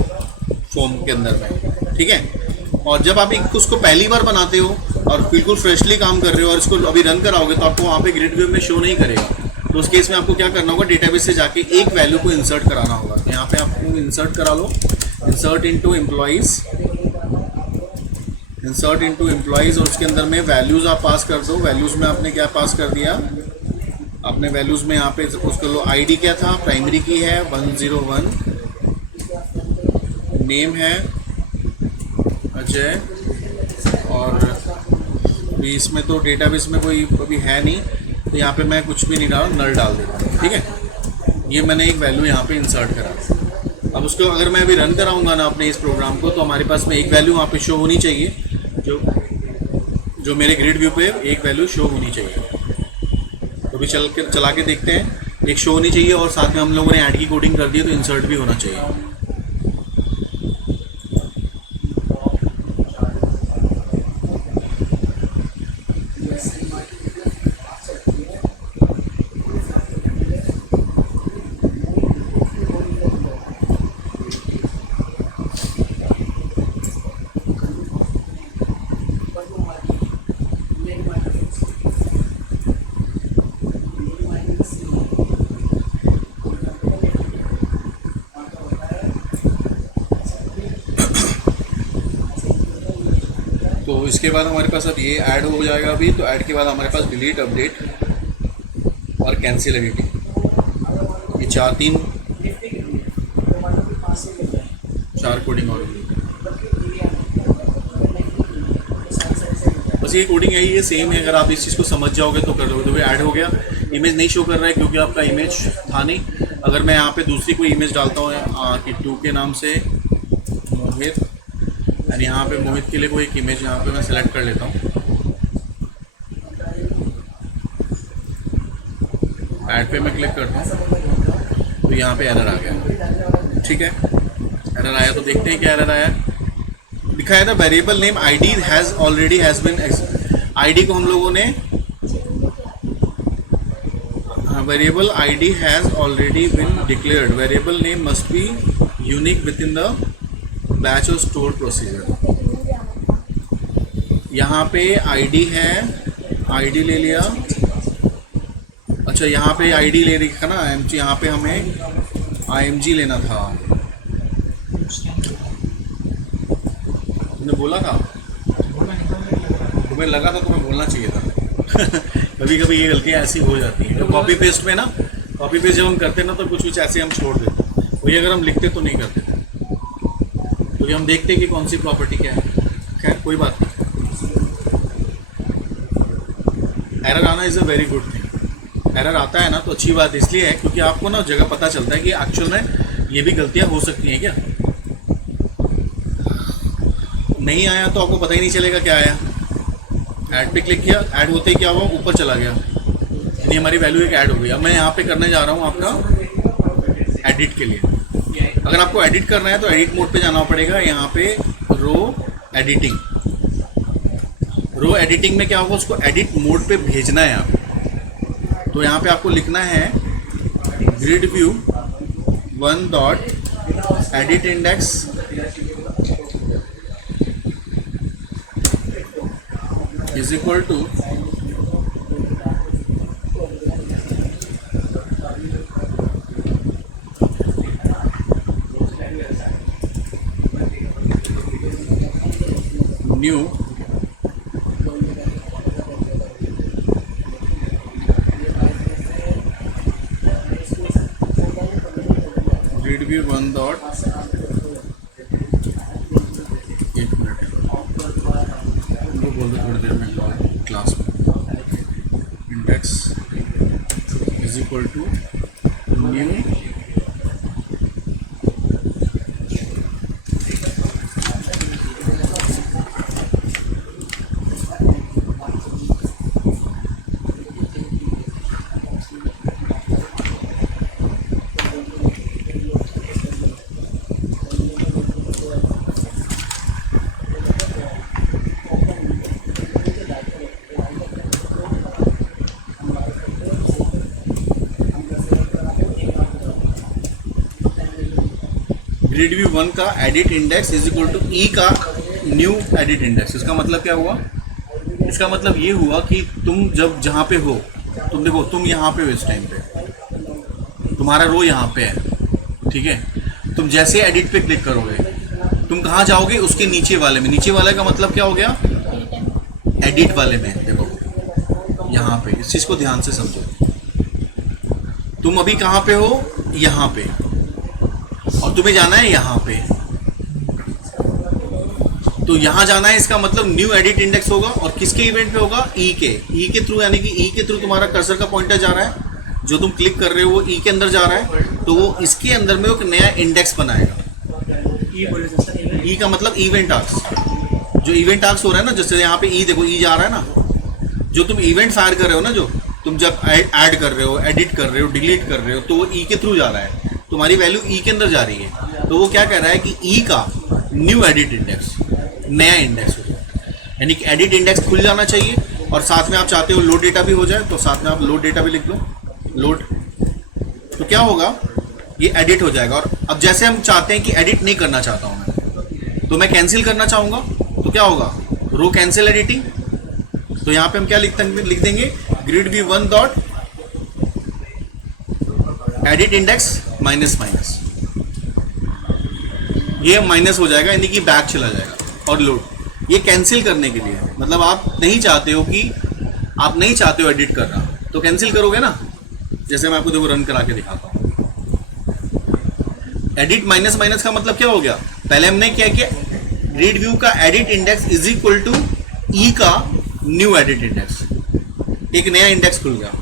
फॉर्म के अंदर में, ठीक है। और जब आप उसको पहली बार बनाते हो और बिल्कुल फ्रेशली काम कर रहे हो और इसको अभी रन कराओगे तो आपको वहाँ पे ग्रिड व्यू में शो नहीं करेगा। तो उस केस में आपको क्या करना होगा, डेटाबेस से जाके एक वैल्यू को इंसर्ट कराना होगा। तो यहाँ पे आपको इंसर्ट करा लो, insert into employees, insert into employees, और उसके अंदर में वैल्यूज़ आप पास कर दो। वैल्यूज़ में आपने क्या पास कर दिया, आपने वैल्यूज़ में यहाँ पे उसको लो, आईडी क्या था, प्राइमरी की है 101, नेम है अजय, और अभी इसमें तो डेटाबेस में कोई अभी है नहीं तो यहाँ पे मैं कुछ भी नहीं डाल, नल डाल देता हूँ, ठीक है। ये मैंने एक वैल्यू यहाँ पे इंसर्ट करा। अब उसको अगर मैं अभी रन कराऊंगा ना अपने इस प्रोग्राम को, तो हमारे पास में एक वैल्यू वहाँ पे शो होनी चाहिए, जो मेरे ग्रिड व्यू पे एक वैल्यू शो होनी चाहिए। तो अभी चला के देखते हैं, एक शो होनी चाहिए और साथ में हम लोगों ने ऐड की कोडिंग कर दी है तो इंसर्ट भी होना चाहिए। तो इसके बाद हमारे पास अब ये ऐड हो जाएगा अभी। तो ऐड के बाद हमारे पास डिलीट, अपडेट और कैंसिल एडिटिंग, ये चार कोडिंग और बस ये कोडिंग यही है, सेम है। अगर आप इस चीज़ को समझ जाओगे तो कर लोगे। तो ये ऐड हो गया, इमेज नहीं शो कर रहा है क्योंकि आपका इमेज था नहीं। अगर मैं यहाँ पे दूसरी कोई इमेज डालता हूँ कि 2 के नाम से मोहित, यानी यहाँ पे मोहित के लिए कोई एक इमेज यहाँ पे मैं सेलेक्ट कर लेता हूँ, ऐड पे मैं क्लिक करता हूँ तो यहाँ पे एरर आ गया, ठीक है। एरर आया तो देखते हैं क्या एरर आया। दिखाया था variable name ID has been, ID को हम लोगों ने, variable ID has already been declared, variable name must be unique within the batch और स्टोर प्रोसीजर। यहाँ पे आईडी है, आईडी ले लिया, अच्छा यहाँ पे आईडी ले रखा ना IMG, यहाँ पे हमें IMG लेना था। तुमने बोला था, तुम्हें लगा था तुम्हें बोलना चाहिए था। कभी कभी ये गलतियाँ ऐसी हो जाती हैं। तो कॉपी पेस्ट में ना, कॉपी पेस्ट जब हम करते हैं ना तो कुछ ऐसे हम छोड़ देते हैं, वही अगर हम लिखते तो नहीं करते थे। तो हम देखते हैं कि कौन सी प्रॉपर्टी क्या है। खैर कोई बात नहीं, एरर आना is a very good thing. Error आता है ना तो अच्छी बात इसलिए है क्योंकि आपको ना जगह पता चलता है कि एक्चुअल में ये भी गलतियाँ हो सकती हैं क्या। नहीं आया तो आपको पता ही नहीं चलेगा क्या आया। ऐड पे क्लिक किया, ऐड होते ही क्या हुआ, ऊपर चला गया, यानी हमारी वैल्यू एक ऐड हो गई। अब मैं यहाँ पे करने जा रहा हूँ आपका एडिट के लिए। अगर आपको एडिट करना है तो एडिट मोड पे जाना पड़ेगा। यहाँ पे रो एडिटिंग, रो एडिटिंग में क्या होगा, उसको एडिट मोड पे भेजना है आप। तो यहाँ पे आपको लिखना है grid view 1 dot edit index is equal to new grid view 1 dot, एक मिनट उनको बोल दो थोड़ी देर में क्लास में, index is equal to new grid view 1 का edit index is equal to e का न्यू एडिट इंडेक्स। इसका मतलब क्या हुआ? इसका मतलब ये हुआ कि तुम जब जहाँ पे हो, तुम देखो तुम यहाँ पे हो इस टाइम पे, तुम्हारा रो यहाँ पे है, ठीक है। तुम जैसे एडिट पे क्लिक करोगे तुम कहाँ जाओगे? उसके नीचे वाले में। नीचे वाले का मतलब क्या हो गया? एडिट वाले में। देखो यहाँ पे, इस चीज़ को ध्यान से समझो। तुम अभी कहाँ पे हो? यहाँ पे, और तुम्हें जाना है यहाँ पे। तो यहाँ जाना है, इसका मतलब न्यू एडिट इंडेक्स होगा। और किसके इवेंट पे होगा? ई के थ्रू, यानी कि ई के थ्रू तुम्हारा कर्सर का पॉइंटर जा रहा है, जो तुम क्लिक कर रहे हो वो ई के अंदर जा रहा है, तो वो इसके अंदर में एक नया इंडेक्स बनाएगा। ई का मतलब इवेंट आर्क्स। जो इवेंट आर्क्स हो रहा है ना, जैसे यहाँ पे ई देखो, ई जा रहा है ना, जो तुम इवेंट फायर कर रहे हो ना, जो तुम जब ऐड कर रहे हो, एडिट कर रहे हो, डिलीट कर रहे हो, तो वो ई के थ्रू जा रहा है, तुम्हारी वैल्यू ई के अंदर जा रही है। तो वो क्या कह रहा है कि ई का न्यू एडिट इंडेक्स, नया इंडेक्स हो जाए, यानी कि एडिट इंडेक्स खुल जाना चाहिए। और साथ में आप चाहते हो लोड डेटा भी हो जाए, तो साथ में आप लोड डेटा भी लिख दो, लोड। तो क्या होगा? ये एडिट हो जाएगा। और अब जैसे हम चाहते हैं कि एडिट नहीं करना चाहता हूँ मैं, तो मैं कैंसिल करना चाहूँगा, तो क्या होगा? रो कैंसिल एडिटिंग। तो यहाँ पे हम क्या लिख देंगे? Grid view 1 dot edit index minus minus. ये माइनस हो जाएगा, यानी कि बैक चला जाएगा। और लोड, ये कैंसिल करने के लिए, मतलब आप नहीं चाहते हो एडिट करना, तो कैंसिल करोगे ना। जैसे मैं आपको देखो रन करा के दिखाता हूँ। एडिट माइनस माइनस का मतलब क्या हो गया? पहले हमने क्या किया? ग्रिड व्यू का edit index is equal to e का न्यू एडिट इंडेक्स, एक नया इंडेक्स खुल गया।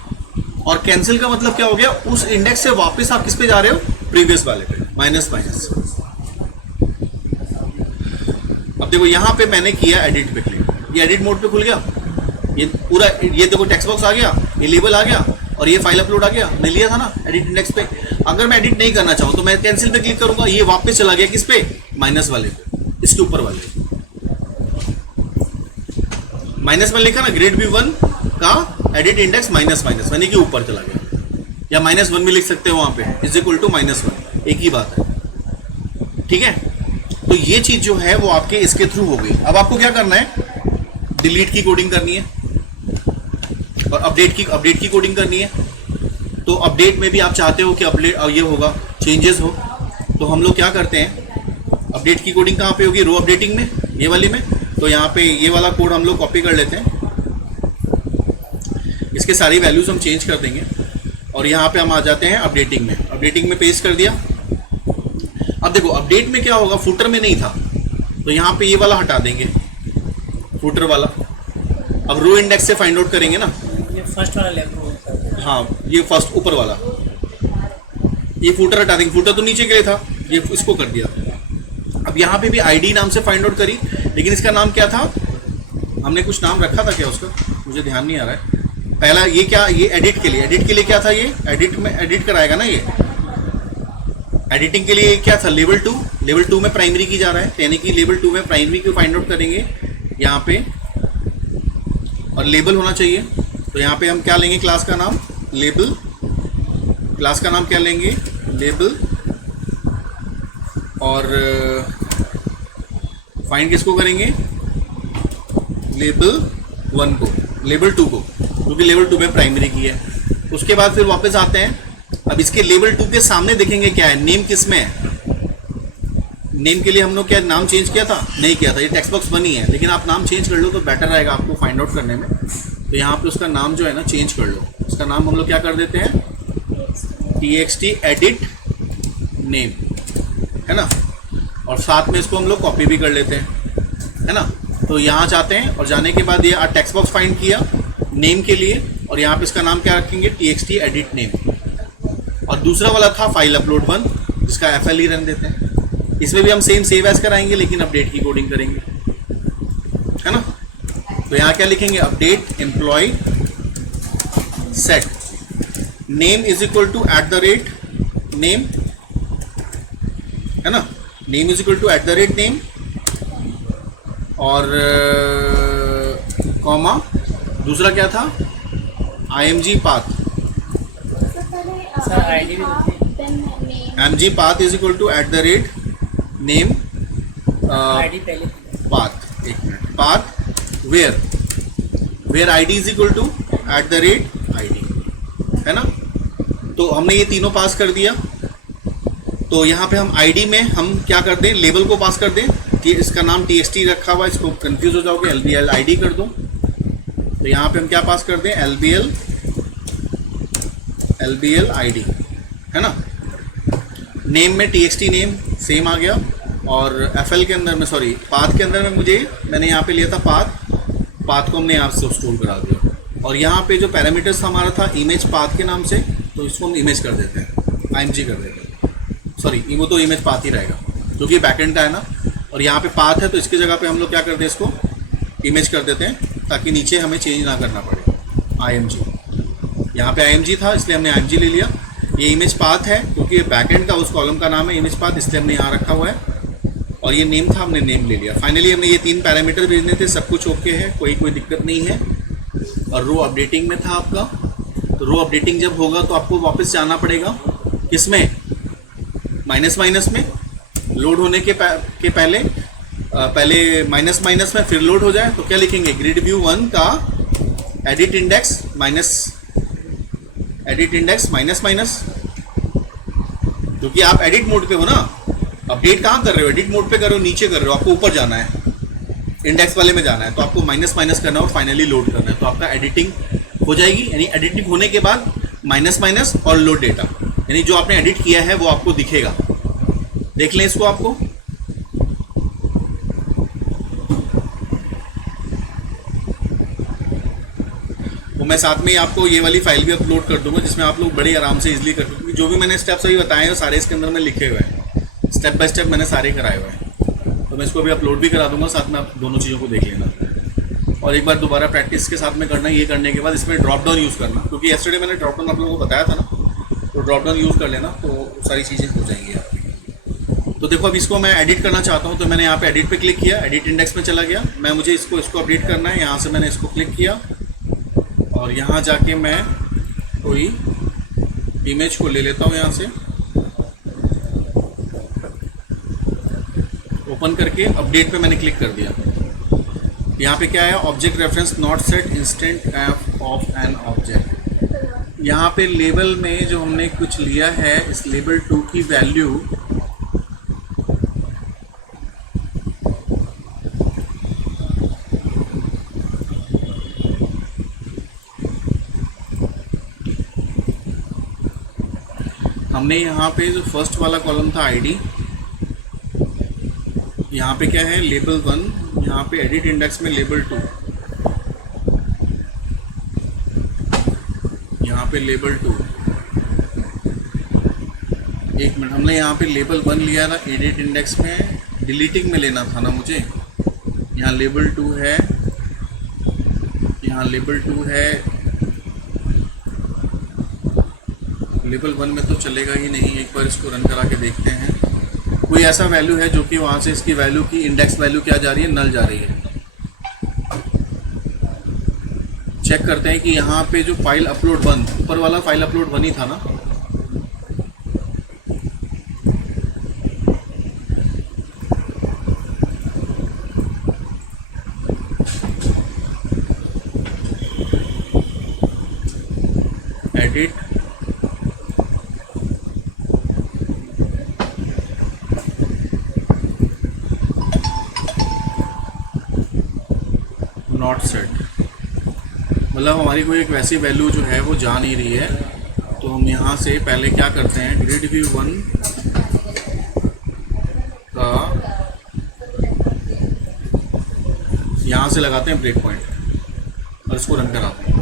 और कैंसिल का मतलब क्या हो गया? उस इंडेक्स से वापस आप किस पे जा रहे हो? प्रीवियस वाले पे, माइनस माइनस। अब देखो यहाँ पे मैंने किया एडिट पे क्लिक, ये एडिट मोड पे खुल गया, ये पूरा, ये देखो टेक्स्ट बॉक्स आ गया, ये लेबल आ गया, और ये फाइल अपलोड आ गया। मैं लिया था ना एडिट इंडेक्स पे। अगर मैं एडिट नहीं करना चाहूँ तो मैं कैंसिल पे क्लिक करूंगा, ये वापस चला गया किस पे? माइनस वाले पे, इसके ऊपर वाले। माइनस में लिखा ना, ग्रिड व्यू 1 का एडिट इंडेक्स माइनस माइनस, यानी कि ऊपर चला गया। या -1 भी लिख सकते हो वहां पे, इज इक्वल टू -1, एक ही बात है, ठीक है। तो ये चीज जो है वो आपके इसके थ्रू हो गई। अब आपको क्या करना है? डिलीट की कोडिंग करनी है और अपडेट की कोडिंग करनी है। तो अपडेट में भी आप चाहते हो कि अपडेट ये होगा, चेंजेस हो, तो हम लोग क्या करते हैं? अपडेट की कोडिंग कहाँ पे होगी? रो अपडेटिंग में, ये वाली में। तो यहाँ पे ये वाला कोड हम लोग कॉपी कर लेते हैं, इसके सारी वैल्यूज हम चेंज कर देंगे और यहाँ पे हम आ जाते हैं अपडेटिंग में। अपडेटिंग में पेस्ट कर दिया। अब देखो अपडेट में क्या होगा, फुटर में नहीं था, तो यहाँ पे ये वाला हटा देंगे, फुटर वाला। अब रो इंडेक्स से फाइंड आउट करेंगे ना, ये फर्स्ट वाला लेफ्ट, हाँ ये फर्स्ट ऊपर वाला, ये फुटर हटा देंगे, फुटर तो नीचे के लिए था, ये इसको कर दिया। अब यहाँ पे भी आईडी नाम से फाइंड आउट करी, लेकिन इसका नाम क्या था? हमने कुछ नाम रखा था क्या उसका, मुझे ध्यान नहीं आ रहा है। पहला ये क्या, ये एडिट के लिए क्या था? ये एडिट में एडिट कराएगा ना, ये एडिटिंग के लिए क्या था? लेवल 2 में प्राइमरी की जा रहा है, यानी कि लेवल 2 में प्राइमरी को फाइंड आउट करेंगे यहाँ पे, और लेबल होना चाहिए। तो यहाँ पे हम क्या लेंगे? क्लास का नाम लेबल, क्लास का नाम क्या लेंगे? लेबल, और फाइंड किसको करेंगे? लेबल 1 को, लेबल 2 को, क्योंकि लेवल 2 में प्राइमरी की है। उसके बाद फिर वापस आते हैं। अब इसके लेवल 2 के सामने देखेंगे क्या है, नेम किस में है। नेम के लिए हम लोग क्या नाम चेंज किया था? नहीं किया था, ये टेक्स्ट बॉक्स बनी है, लेकिन आप नाम चेंज कर लो तो बेटर रहेगा आपको फाइंड आउट करने में। तो यहाँ पे उसका नाम जो है ना चेंज कर लो। उसका नाम हम लोग क्या कर देते हैं? txt edit नेम, है ना, और साथ में इसको हम लोग कॉपी भी कर लेते हैं, है ना। तो यहाँ जाते हैं और जाने के बाद ये टेक्स्ट बॉक्स फाइंड किया नेम के लिए, और यहाँ पे इसका नाम क्या रखेंगे? txt edit name. और दूसरा वाला था फाइल अपलोड 1 जिसका FL ही रन देते हैं। इसमें भी हम सेम सेव एज कराएंगे लेकिन अपडेट की कोडिंग करेंगे, है ना। तो यहाँ क्या लिखेंगे, update employ set name is equal to @name, है ना। Name is equal to @name और कॉमा दूसरा क्या था, IMG पाथ, सर आईडी भी होती है, IMG path is equal to @name ID पहले पाथ, एक minute, path where ID is equal to @ID, है ना। तो हमने ये तीनों पास कर दिया। तो यहाँ पे हम ID में हम क्या कर दें, लेबल को पास कर दें कि इसका नाम TXT रखा हुआ है, इसको कंफ्यूज हो जाओगे, LBL ID कर दो। तो यहाँ पे हम क्या पास कर दें, LBL ID, है ना। नेम में TXT नेम सेम आ गया और FL के अंदर में, सॉरी पाथ के अंदर में मैंने यहाँ पे लिया था पाथ को हमने यहाँ से स्टोर करा दिया। और यहाँ पे जो पैरामीटर्स हमारा था इमेज पाथ के नाम से, तो इसको हम इमेज कर देते हैं, IMG कर देते हैं, सॉरी वो तो इमेज पाथ ही रहेगा क्योंकि बैकएंड का है ना। और यहाँ पे पाथ है तो इसकी जगह पे हम लोग क्या करते हैं, इसको इमेज कर देते हैं ताकि नीचे हमें चेंज ना करना पड़े। IMG, यहाँ पे IMG था इसलिए हमने IMG ले लिया। ये इमेज पाथ है क्योंकि ये बैकएंड का उस कॉलम का नाम है इमेज पाथ, इसलिए हमने यहाँ रखा हुआ है। और ये नेम था, हमने नेम ले लिया। फाइनली हमने ये 3 पैरामीटर भेजने थे, सब कुछ ओके है, कोई दिक्कत नहीं है। और रो अपडेटिंग में था आपका, तो रो अपडेटिंग जब होगा तो आपको वापस जाना पड़ेगा किसमें, माइनस में लोड होने के पहले माइनस में फिर लोड हो जाए तो क्या लिखेंगे, ग्रिड व्यू 1 का एडिट इंडेक्स माइनस, क्योंकि आप एडिट मोड पे हो ना, अपडेट कहाँ कर रहे हो, एडिट मोड पे कर रहे हो, नीचे कर रहे हो, आपको ऊपर जाना है, इंडेक्स वाले में जाना है, तो आपको माइनस करना है और फाइनली लोड करना है। तो आपका एडिटिंग हो जाएगी, यानी एडिटिंग होने के बाद माइनस और लोड डेटा, यानी जो आपने एडिट किया है वो आपको दिखेगा। देख लें इसको आपको, तो मैं साथ में ही आपको ये वाली फाइल भी अपलोड कर दूंगा जिसमें आप लोग बड़े आराम से इजीली कर सकते, क्योंकि जो भी मैंने स्टेप्स अभी बताए हैं सारे इसके अंदर में लिखे हुए हैं, स्टेप बाय स्टेप मैंने सारे कराए हुए हैं। तो मैं इसको अभी अपलोड भी करा दूंगा, साथ में आप दोनों चीज़ों को देख लेना। और एक बार दोबारा प्रैक्टिस के साथ में करना, ये करने के बाद इसमें ड्रॉप डाउन यूज़ करना, क्योंकि येस्टरडे मैंने ड्रॉप डाउन आप लोगों को बताया था ना, तो ड्रॉप डाउन यूज़ कर लेना तो सारी चीज़ें हो जाएंगी आपकी। तो देखो अब इसको मैं एडिट करना चाहता हूँ, तो मैंने यहाँ पे एडिट पे क्लिक किया, एडिट इंडेक्स में चला गया, मुझे इसको अपडेट करना है, यहाँ से मैंने इसको क्लिक किया और यहाँ जाके मैं कोई इमेज को ले लेता हूँ, यहाँ से ओपन करके अपडेट पे मैंने क्लिक कर दिया। यहाँ पे क्या है, object reference not set instant F of an object. यहाँ पे लेबल में जो हमने कुछ लिया है, इस लेबल 2 की वैल्यू हमने यहाँ पे जो फर्स्ट वाला कॉलम था ID, यहाँ पे क्या है लेबल 1, यहाँ पे एडिट इंडेक्स में लेबल 2, यहाँ पे लेबल 2, एक मिनट, हमने यहाँ पे लेबल 1 लिया था एडिट इंडेक्स में, डिलीटिंग में लेना था ना मुझे। यहाँ लेबल 2 है, यहाँ लेबल 2 है, लेबल 1 में तो चलेगा ही नहीं। एक बार इसको रन करा के देखते हैं, कोई ऐसा वैल्यू है जो कि वहाँ से इसकी वैल्यू की इंडेक्स वैल्यू क्या जा रही है, नल जा रही है। चेक करते हैं कि यहाँ पे जो फाइल अपलोड 1, ऊपर वाला फाइल अपलोड 1 ही था ना, एडिट नॉट सेट, मतलब हमारी कोई एक वैसी वैल्यू जो है वो जा नहीं रही है। तो हम यहाँ से पहले क्या करते हैं, ग्रिड व्यू 1 का यहाँ से लगाते हैं ब्रेक पॉइंट और इसको रन कराते हैं।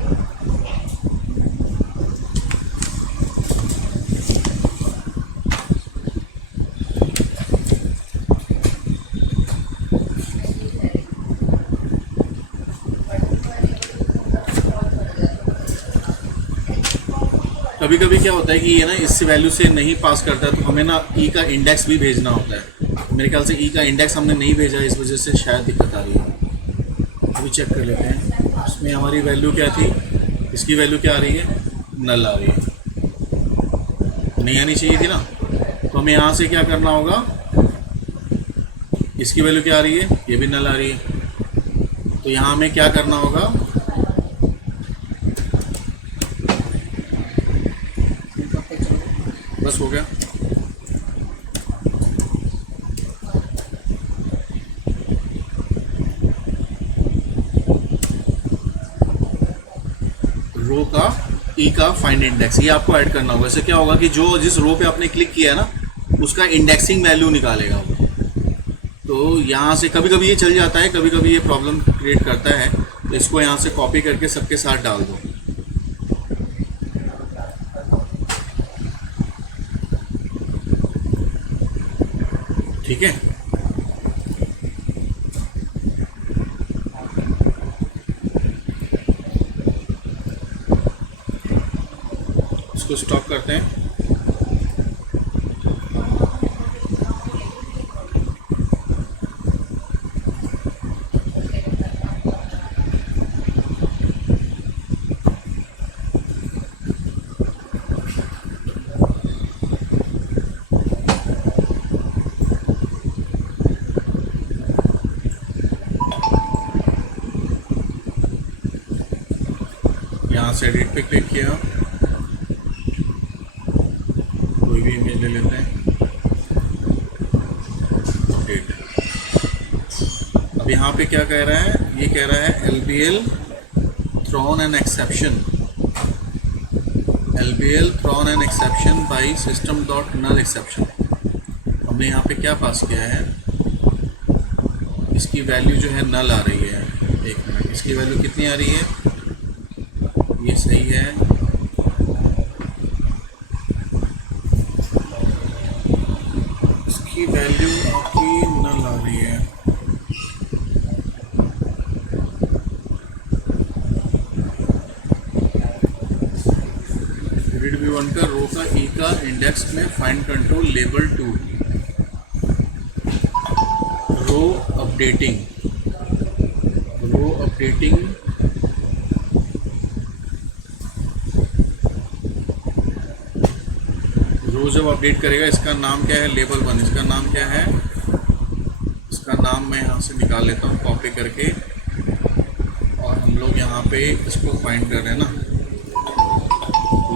कभी कभी क्या होता है कि ये ना इस वैल्यू से नहीं पास करता है, तो हमें ना ई का इंडेक्स भी भेजना होता है। मेरे ख्याल से ई का इंडेक्स हमने नहीं भेजा, इस वजह से शायद दिक्कत आ रही है। अभी चेक कर लेते हैं। इसमें हमारी वैल्यू क्या थी, इसकी वैल्यू क्या आ रही है, नल आ रही है, नहीं आनी चाहिए थी ना। तो हमें यहाँ से क्या करना होगा, इसकी वैल्यू क्या आ रही है, ये भी नल आ रही है, तो यहाँ हमें क्या करना होगा, बस हो गया। रो का ई का फाइंड इंडेक्स ये आपको ऐड करना होगा। इससे क्या होगा कि जो जिस रो पे आपने क्लिक किया है ना, उसका इंडेक्सिंग वैल्यू निकालेगा वो। तो यहाँ से कभी कभी ये चल जाता है, कभी कभी ये प्रॉब्लम क्रिएट करता है, तो इसको यहाँ से कॉपी करके सबके साथ डाल दो। ठीक है, इसको स्टॉप करते हैं। यहाँ से एडिट पे क्लिक किया, कोई भी इमेज ले लेते हैं, अपडेट। अब यहाँ पे क्या कह रहा है, ये कह रहा है LBL thrown an exception, LBL thrown an exception by system dot null exception. हमने यहाँ पे क्या पास किया है, इसकी वैल्यू जो है नल आ रही है। एक मिनट, इसकी वैल्यू कितनी आ रही है, ये सही है, इसकी वैल्यू आपकी नल आ रही है। ग्रिड व्यू 1 का रो का ई का इंडेक्स में फाइंड कंट्रोल लेबल 2, रो अपडेटिंग, रो अपडेटिंग रो जब अपडेट करेगा, इसका नाम क्या है, लेबल 1, इसका नाम क्या है, इसका नाम मैं यहाँ से निकाल लेता हूँ कॉपी करके, और हम लोग यहाँ पे इसको फाइंड कर रहे हैं ना,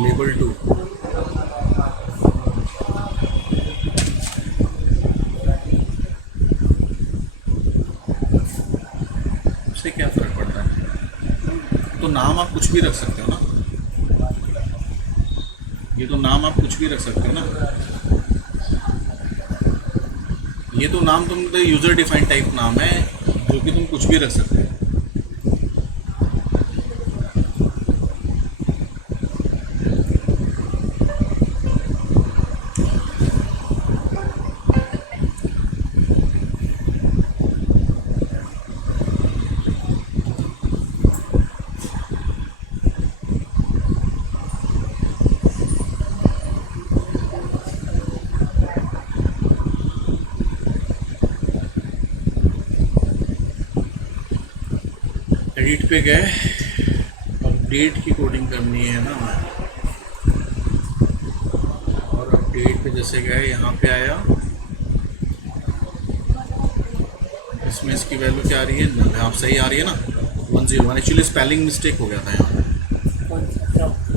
लेबल 2। इससे क्या फ़र्क पड़ता है, तो नाम आप कुछ भी रख सकते हो ना, ये तो नाम आप कुछ भी रख सकते हो ना, ये तो नाम तुम यूज़र डिफाइंड टाइप नाम है जो कि तुम कुछ भी रख सकते हो। एडिट पे गए, अपडेट की कोडिंग करनी है ना, और अपडेट पे जैसे गए, यहाँ पे आया, इसमें इसकी वैल्यू क्या आ रही है, आप सही आ रही है ना, 101। एक्चुअली स्पेलिंग मिस्टेक हो गया था यहाँ।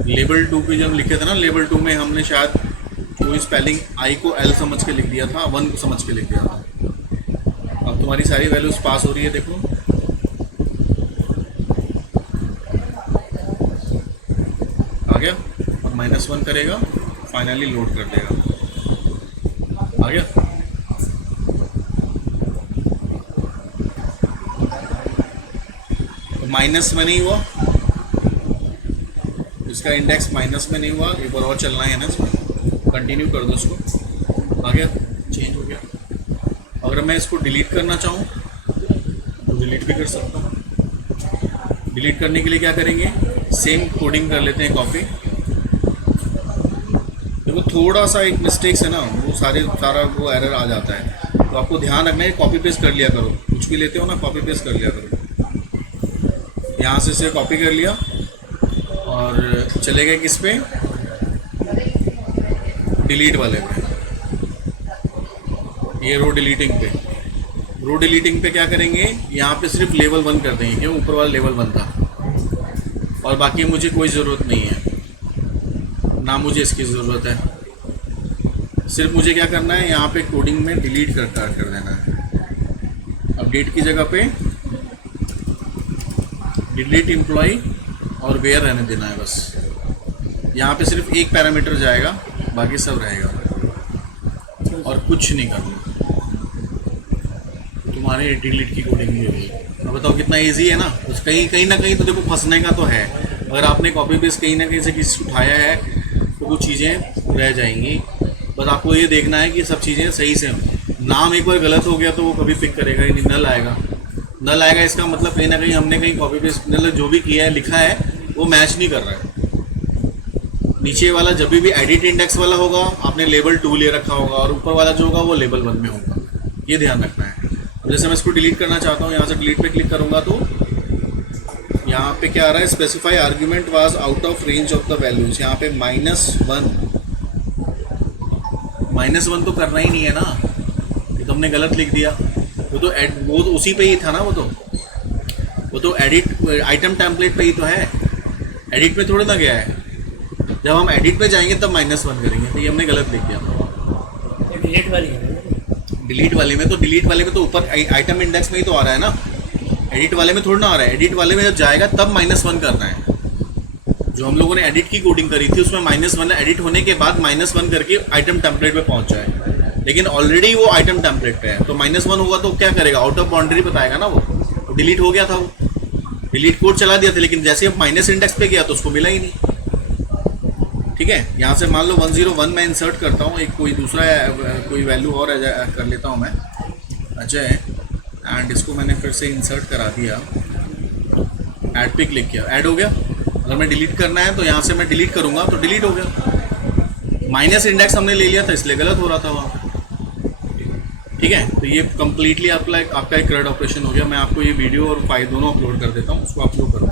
लेबल 2 पे जब लिखे थे ना, लेबल 2 में हमने शायद कोई स्पेलिंग आई को एल समझ के लिख दिया था, 1 को समझ के लिख दिया था। अब तुम्हारी सारी वैल्यूज पास हो रही है, देखो आ गया, और -1 करेगा, फाइनली लोड कर देगा, आ गया। तो माइनस में नहीं हुआ, इसका इंडेक्स माइनस में नहीं हुआ, एक बार और चलना है ना इसमें, कंटिन्यू कर दो इसको, आ गया, चेंज हो गया। अगर मैं इसको डिलीट करना चाहूँ तो डिलीट भी कर सकता हूँ। डिलीट करने के लिए क्या करेंगे, सेम कोडिंग कर लेते हैं कॉपी, देखो थोड़ा सा एक मिस्टेक्स है ना, वो सारा वो एरर आ जाता है। तो आपको ध्यान रखना है, कॉपी पेस्ट कर लिया करो, कुछ भी लेते हो ना कॉपी पेस्ट कर लिया करो। यहाँ से कॉपी कर लिया और चले गए किस पे, डिलीट वाले पे, ये रो डिलीटिंग पे। रो डिलीटिंग पे क्या करेंगे, यहाँ पे सिर्फ लेवल 1 कर देंगे, क्यों, ऊपर वाला लेवल 1 था और बाकी मुझे कोई ज़रूरत नहीं है ना, मुझे इसकी ज़रूरत है। सिर्फ मुझे क्या करना है, यहाँ पे कोडिंग में डिलीट कर देना है। अपडेट की जगह पे डिलीट एम्प्लॉय और वेयर रहने देना है बस। यहाँ पे सिर्फ एक पैरामीटर जाएगा, बाकी सब रहेगा और कुछ नहीं करना। तुम्हारे डिलीट की कोडिंग भी होगी। अब बताओ कितना इजी है ना। तो कहीं ना कहीं तो देखो फंसने का तो है। अगर आपने कॉपी पेस्ट कहीं ना कहीं से किसी उठाया है तो कुछ चीज़ें रह जाएंगी। बस आपको ये देखना है कि सब चीज़ें सही से हों। नाम एक बार गलत हो गया तो वो कभी पिक करेगा ही नहीं, नल आएगा। नल आएगा इसका मतलब कहीं ना कहीं हमने कहीं कॉपी पेस्ट मतलब जो भी किया है लिखा है वो मैच नहीं कर रहा है। नीचे वाला जब भी एडिट इंडेक्स वाला होगा आपने लेबल 2 ले रखा होगा और ऊपर वाला जो होगा वो लेबल 1 में होगा, ये ध्यान रखना है। जैसे मैं इसको डिलीट करना चाहता हूँ, यहाँ से डिलीट पे क्लिक करूँगा तो यहाँ पे क्या आ रहा है, specify argument was out of range of the values. यहाँ पे -1 तो करना ही नहीं है ना, ये तो हमने गलत लिख दिया। वो तो उसी पे ही था ना, वो तो एडिट आइटम टेम्पलेट पे ही तो है, एडिट में थोड़ा ना गया है। जब हम एडिट पे जाएंगे तब -1 करेंगे, तो ये हमने गलत लिख दिया। डिलीट वाली है, डिलीट वाले में तो ऊपर आइटम इंडेक्स में ही तो आ रहा है ना, एडिट वाले में थोड़ा ना आ रहा है। एडिट वाले में जब जाएगा तब -1 करना है। जो हम लोगों ने एडिट की कोडिंग करी थी उसमें -1 एडिट होने के बाद -1 करके आइटम टेम्पलेट पे पहुंच जाए, लेकिन ऑलरेडी वो आइटम टेम्पलेट पे है तो -1 होगा तो क्या करेगा, आउट ऑफ बाउंड्री बताएगा ना। वो डिलीट हो गया था, वो डिलीट कोड चला दिया था, लेकिन जैसे माइनस इंडेक्स पे गया तो उसको मिला ही नहीं। ठीक है, यहाँ से मान लो 101 मैं इंसर्ट करता हूँ, एक कोई दूसरा कोई वैल्यू और कर लेता हूँ मैं, अजय, एंड इसको मैंने फिर से इंसर्ट करा दिया, ऐड पे क्लिक किया, ऐड हो गया। अगर मैं डिलीट करना है तो यहाँ से मैं डिलीट करूँगा तो डिलीट हो गया। माइनस इंडेक्स हमने ले लिया था इसलिए गलत हो रहा था वहाँ। ठीक है, तो ये कम्प्लीटली आपका एक CRUD ऑपरेशन हो गया। मैं आपको ये वीडियो और फाइल दोनों अपलोड कर देता हूँ, उसको आप लोग करो।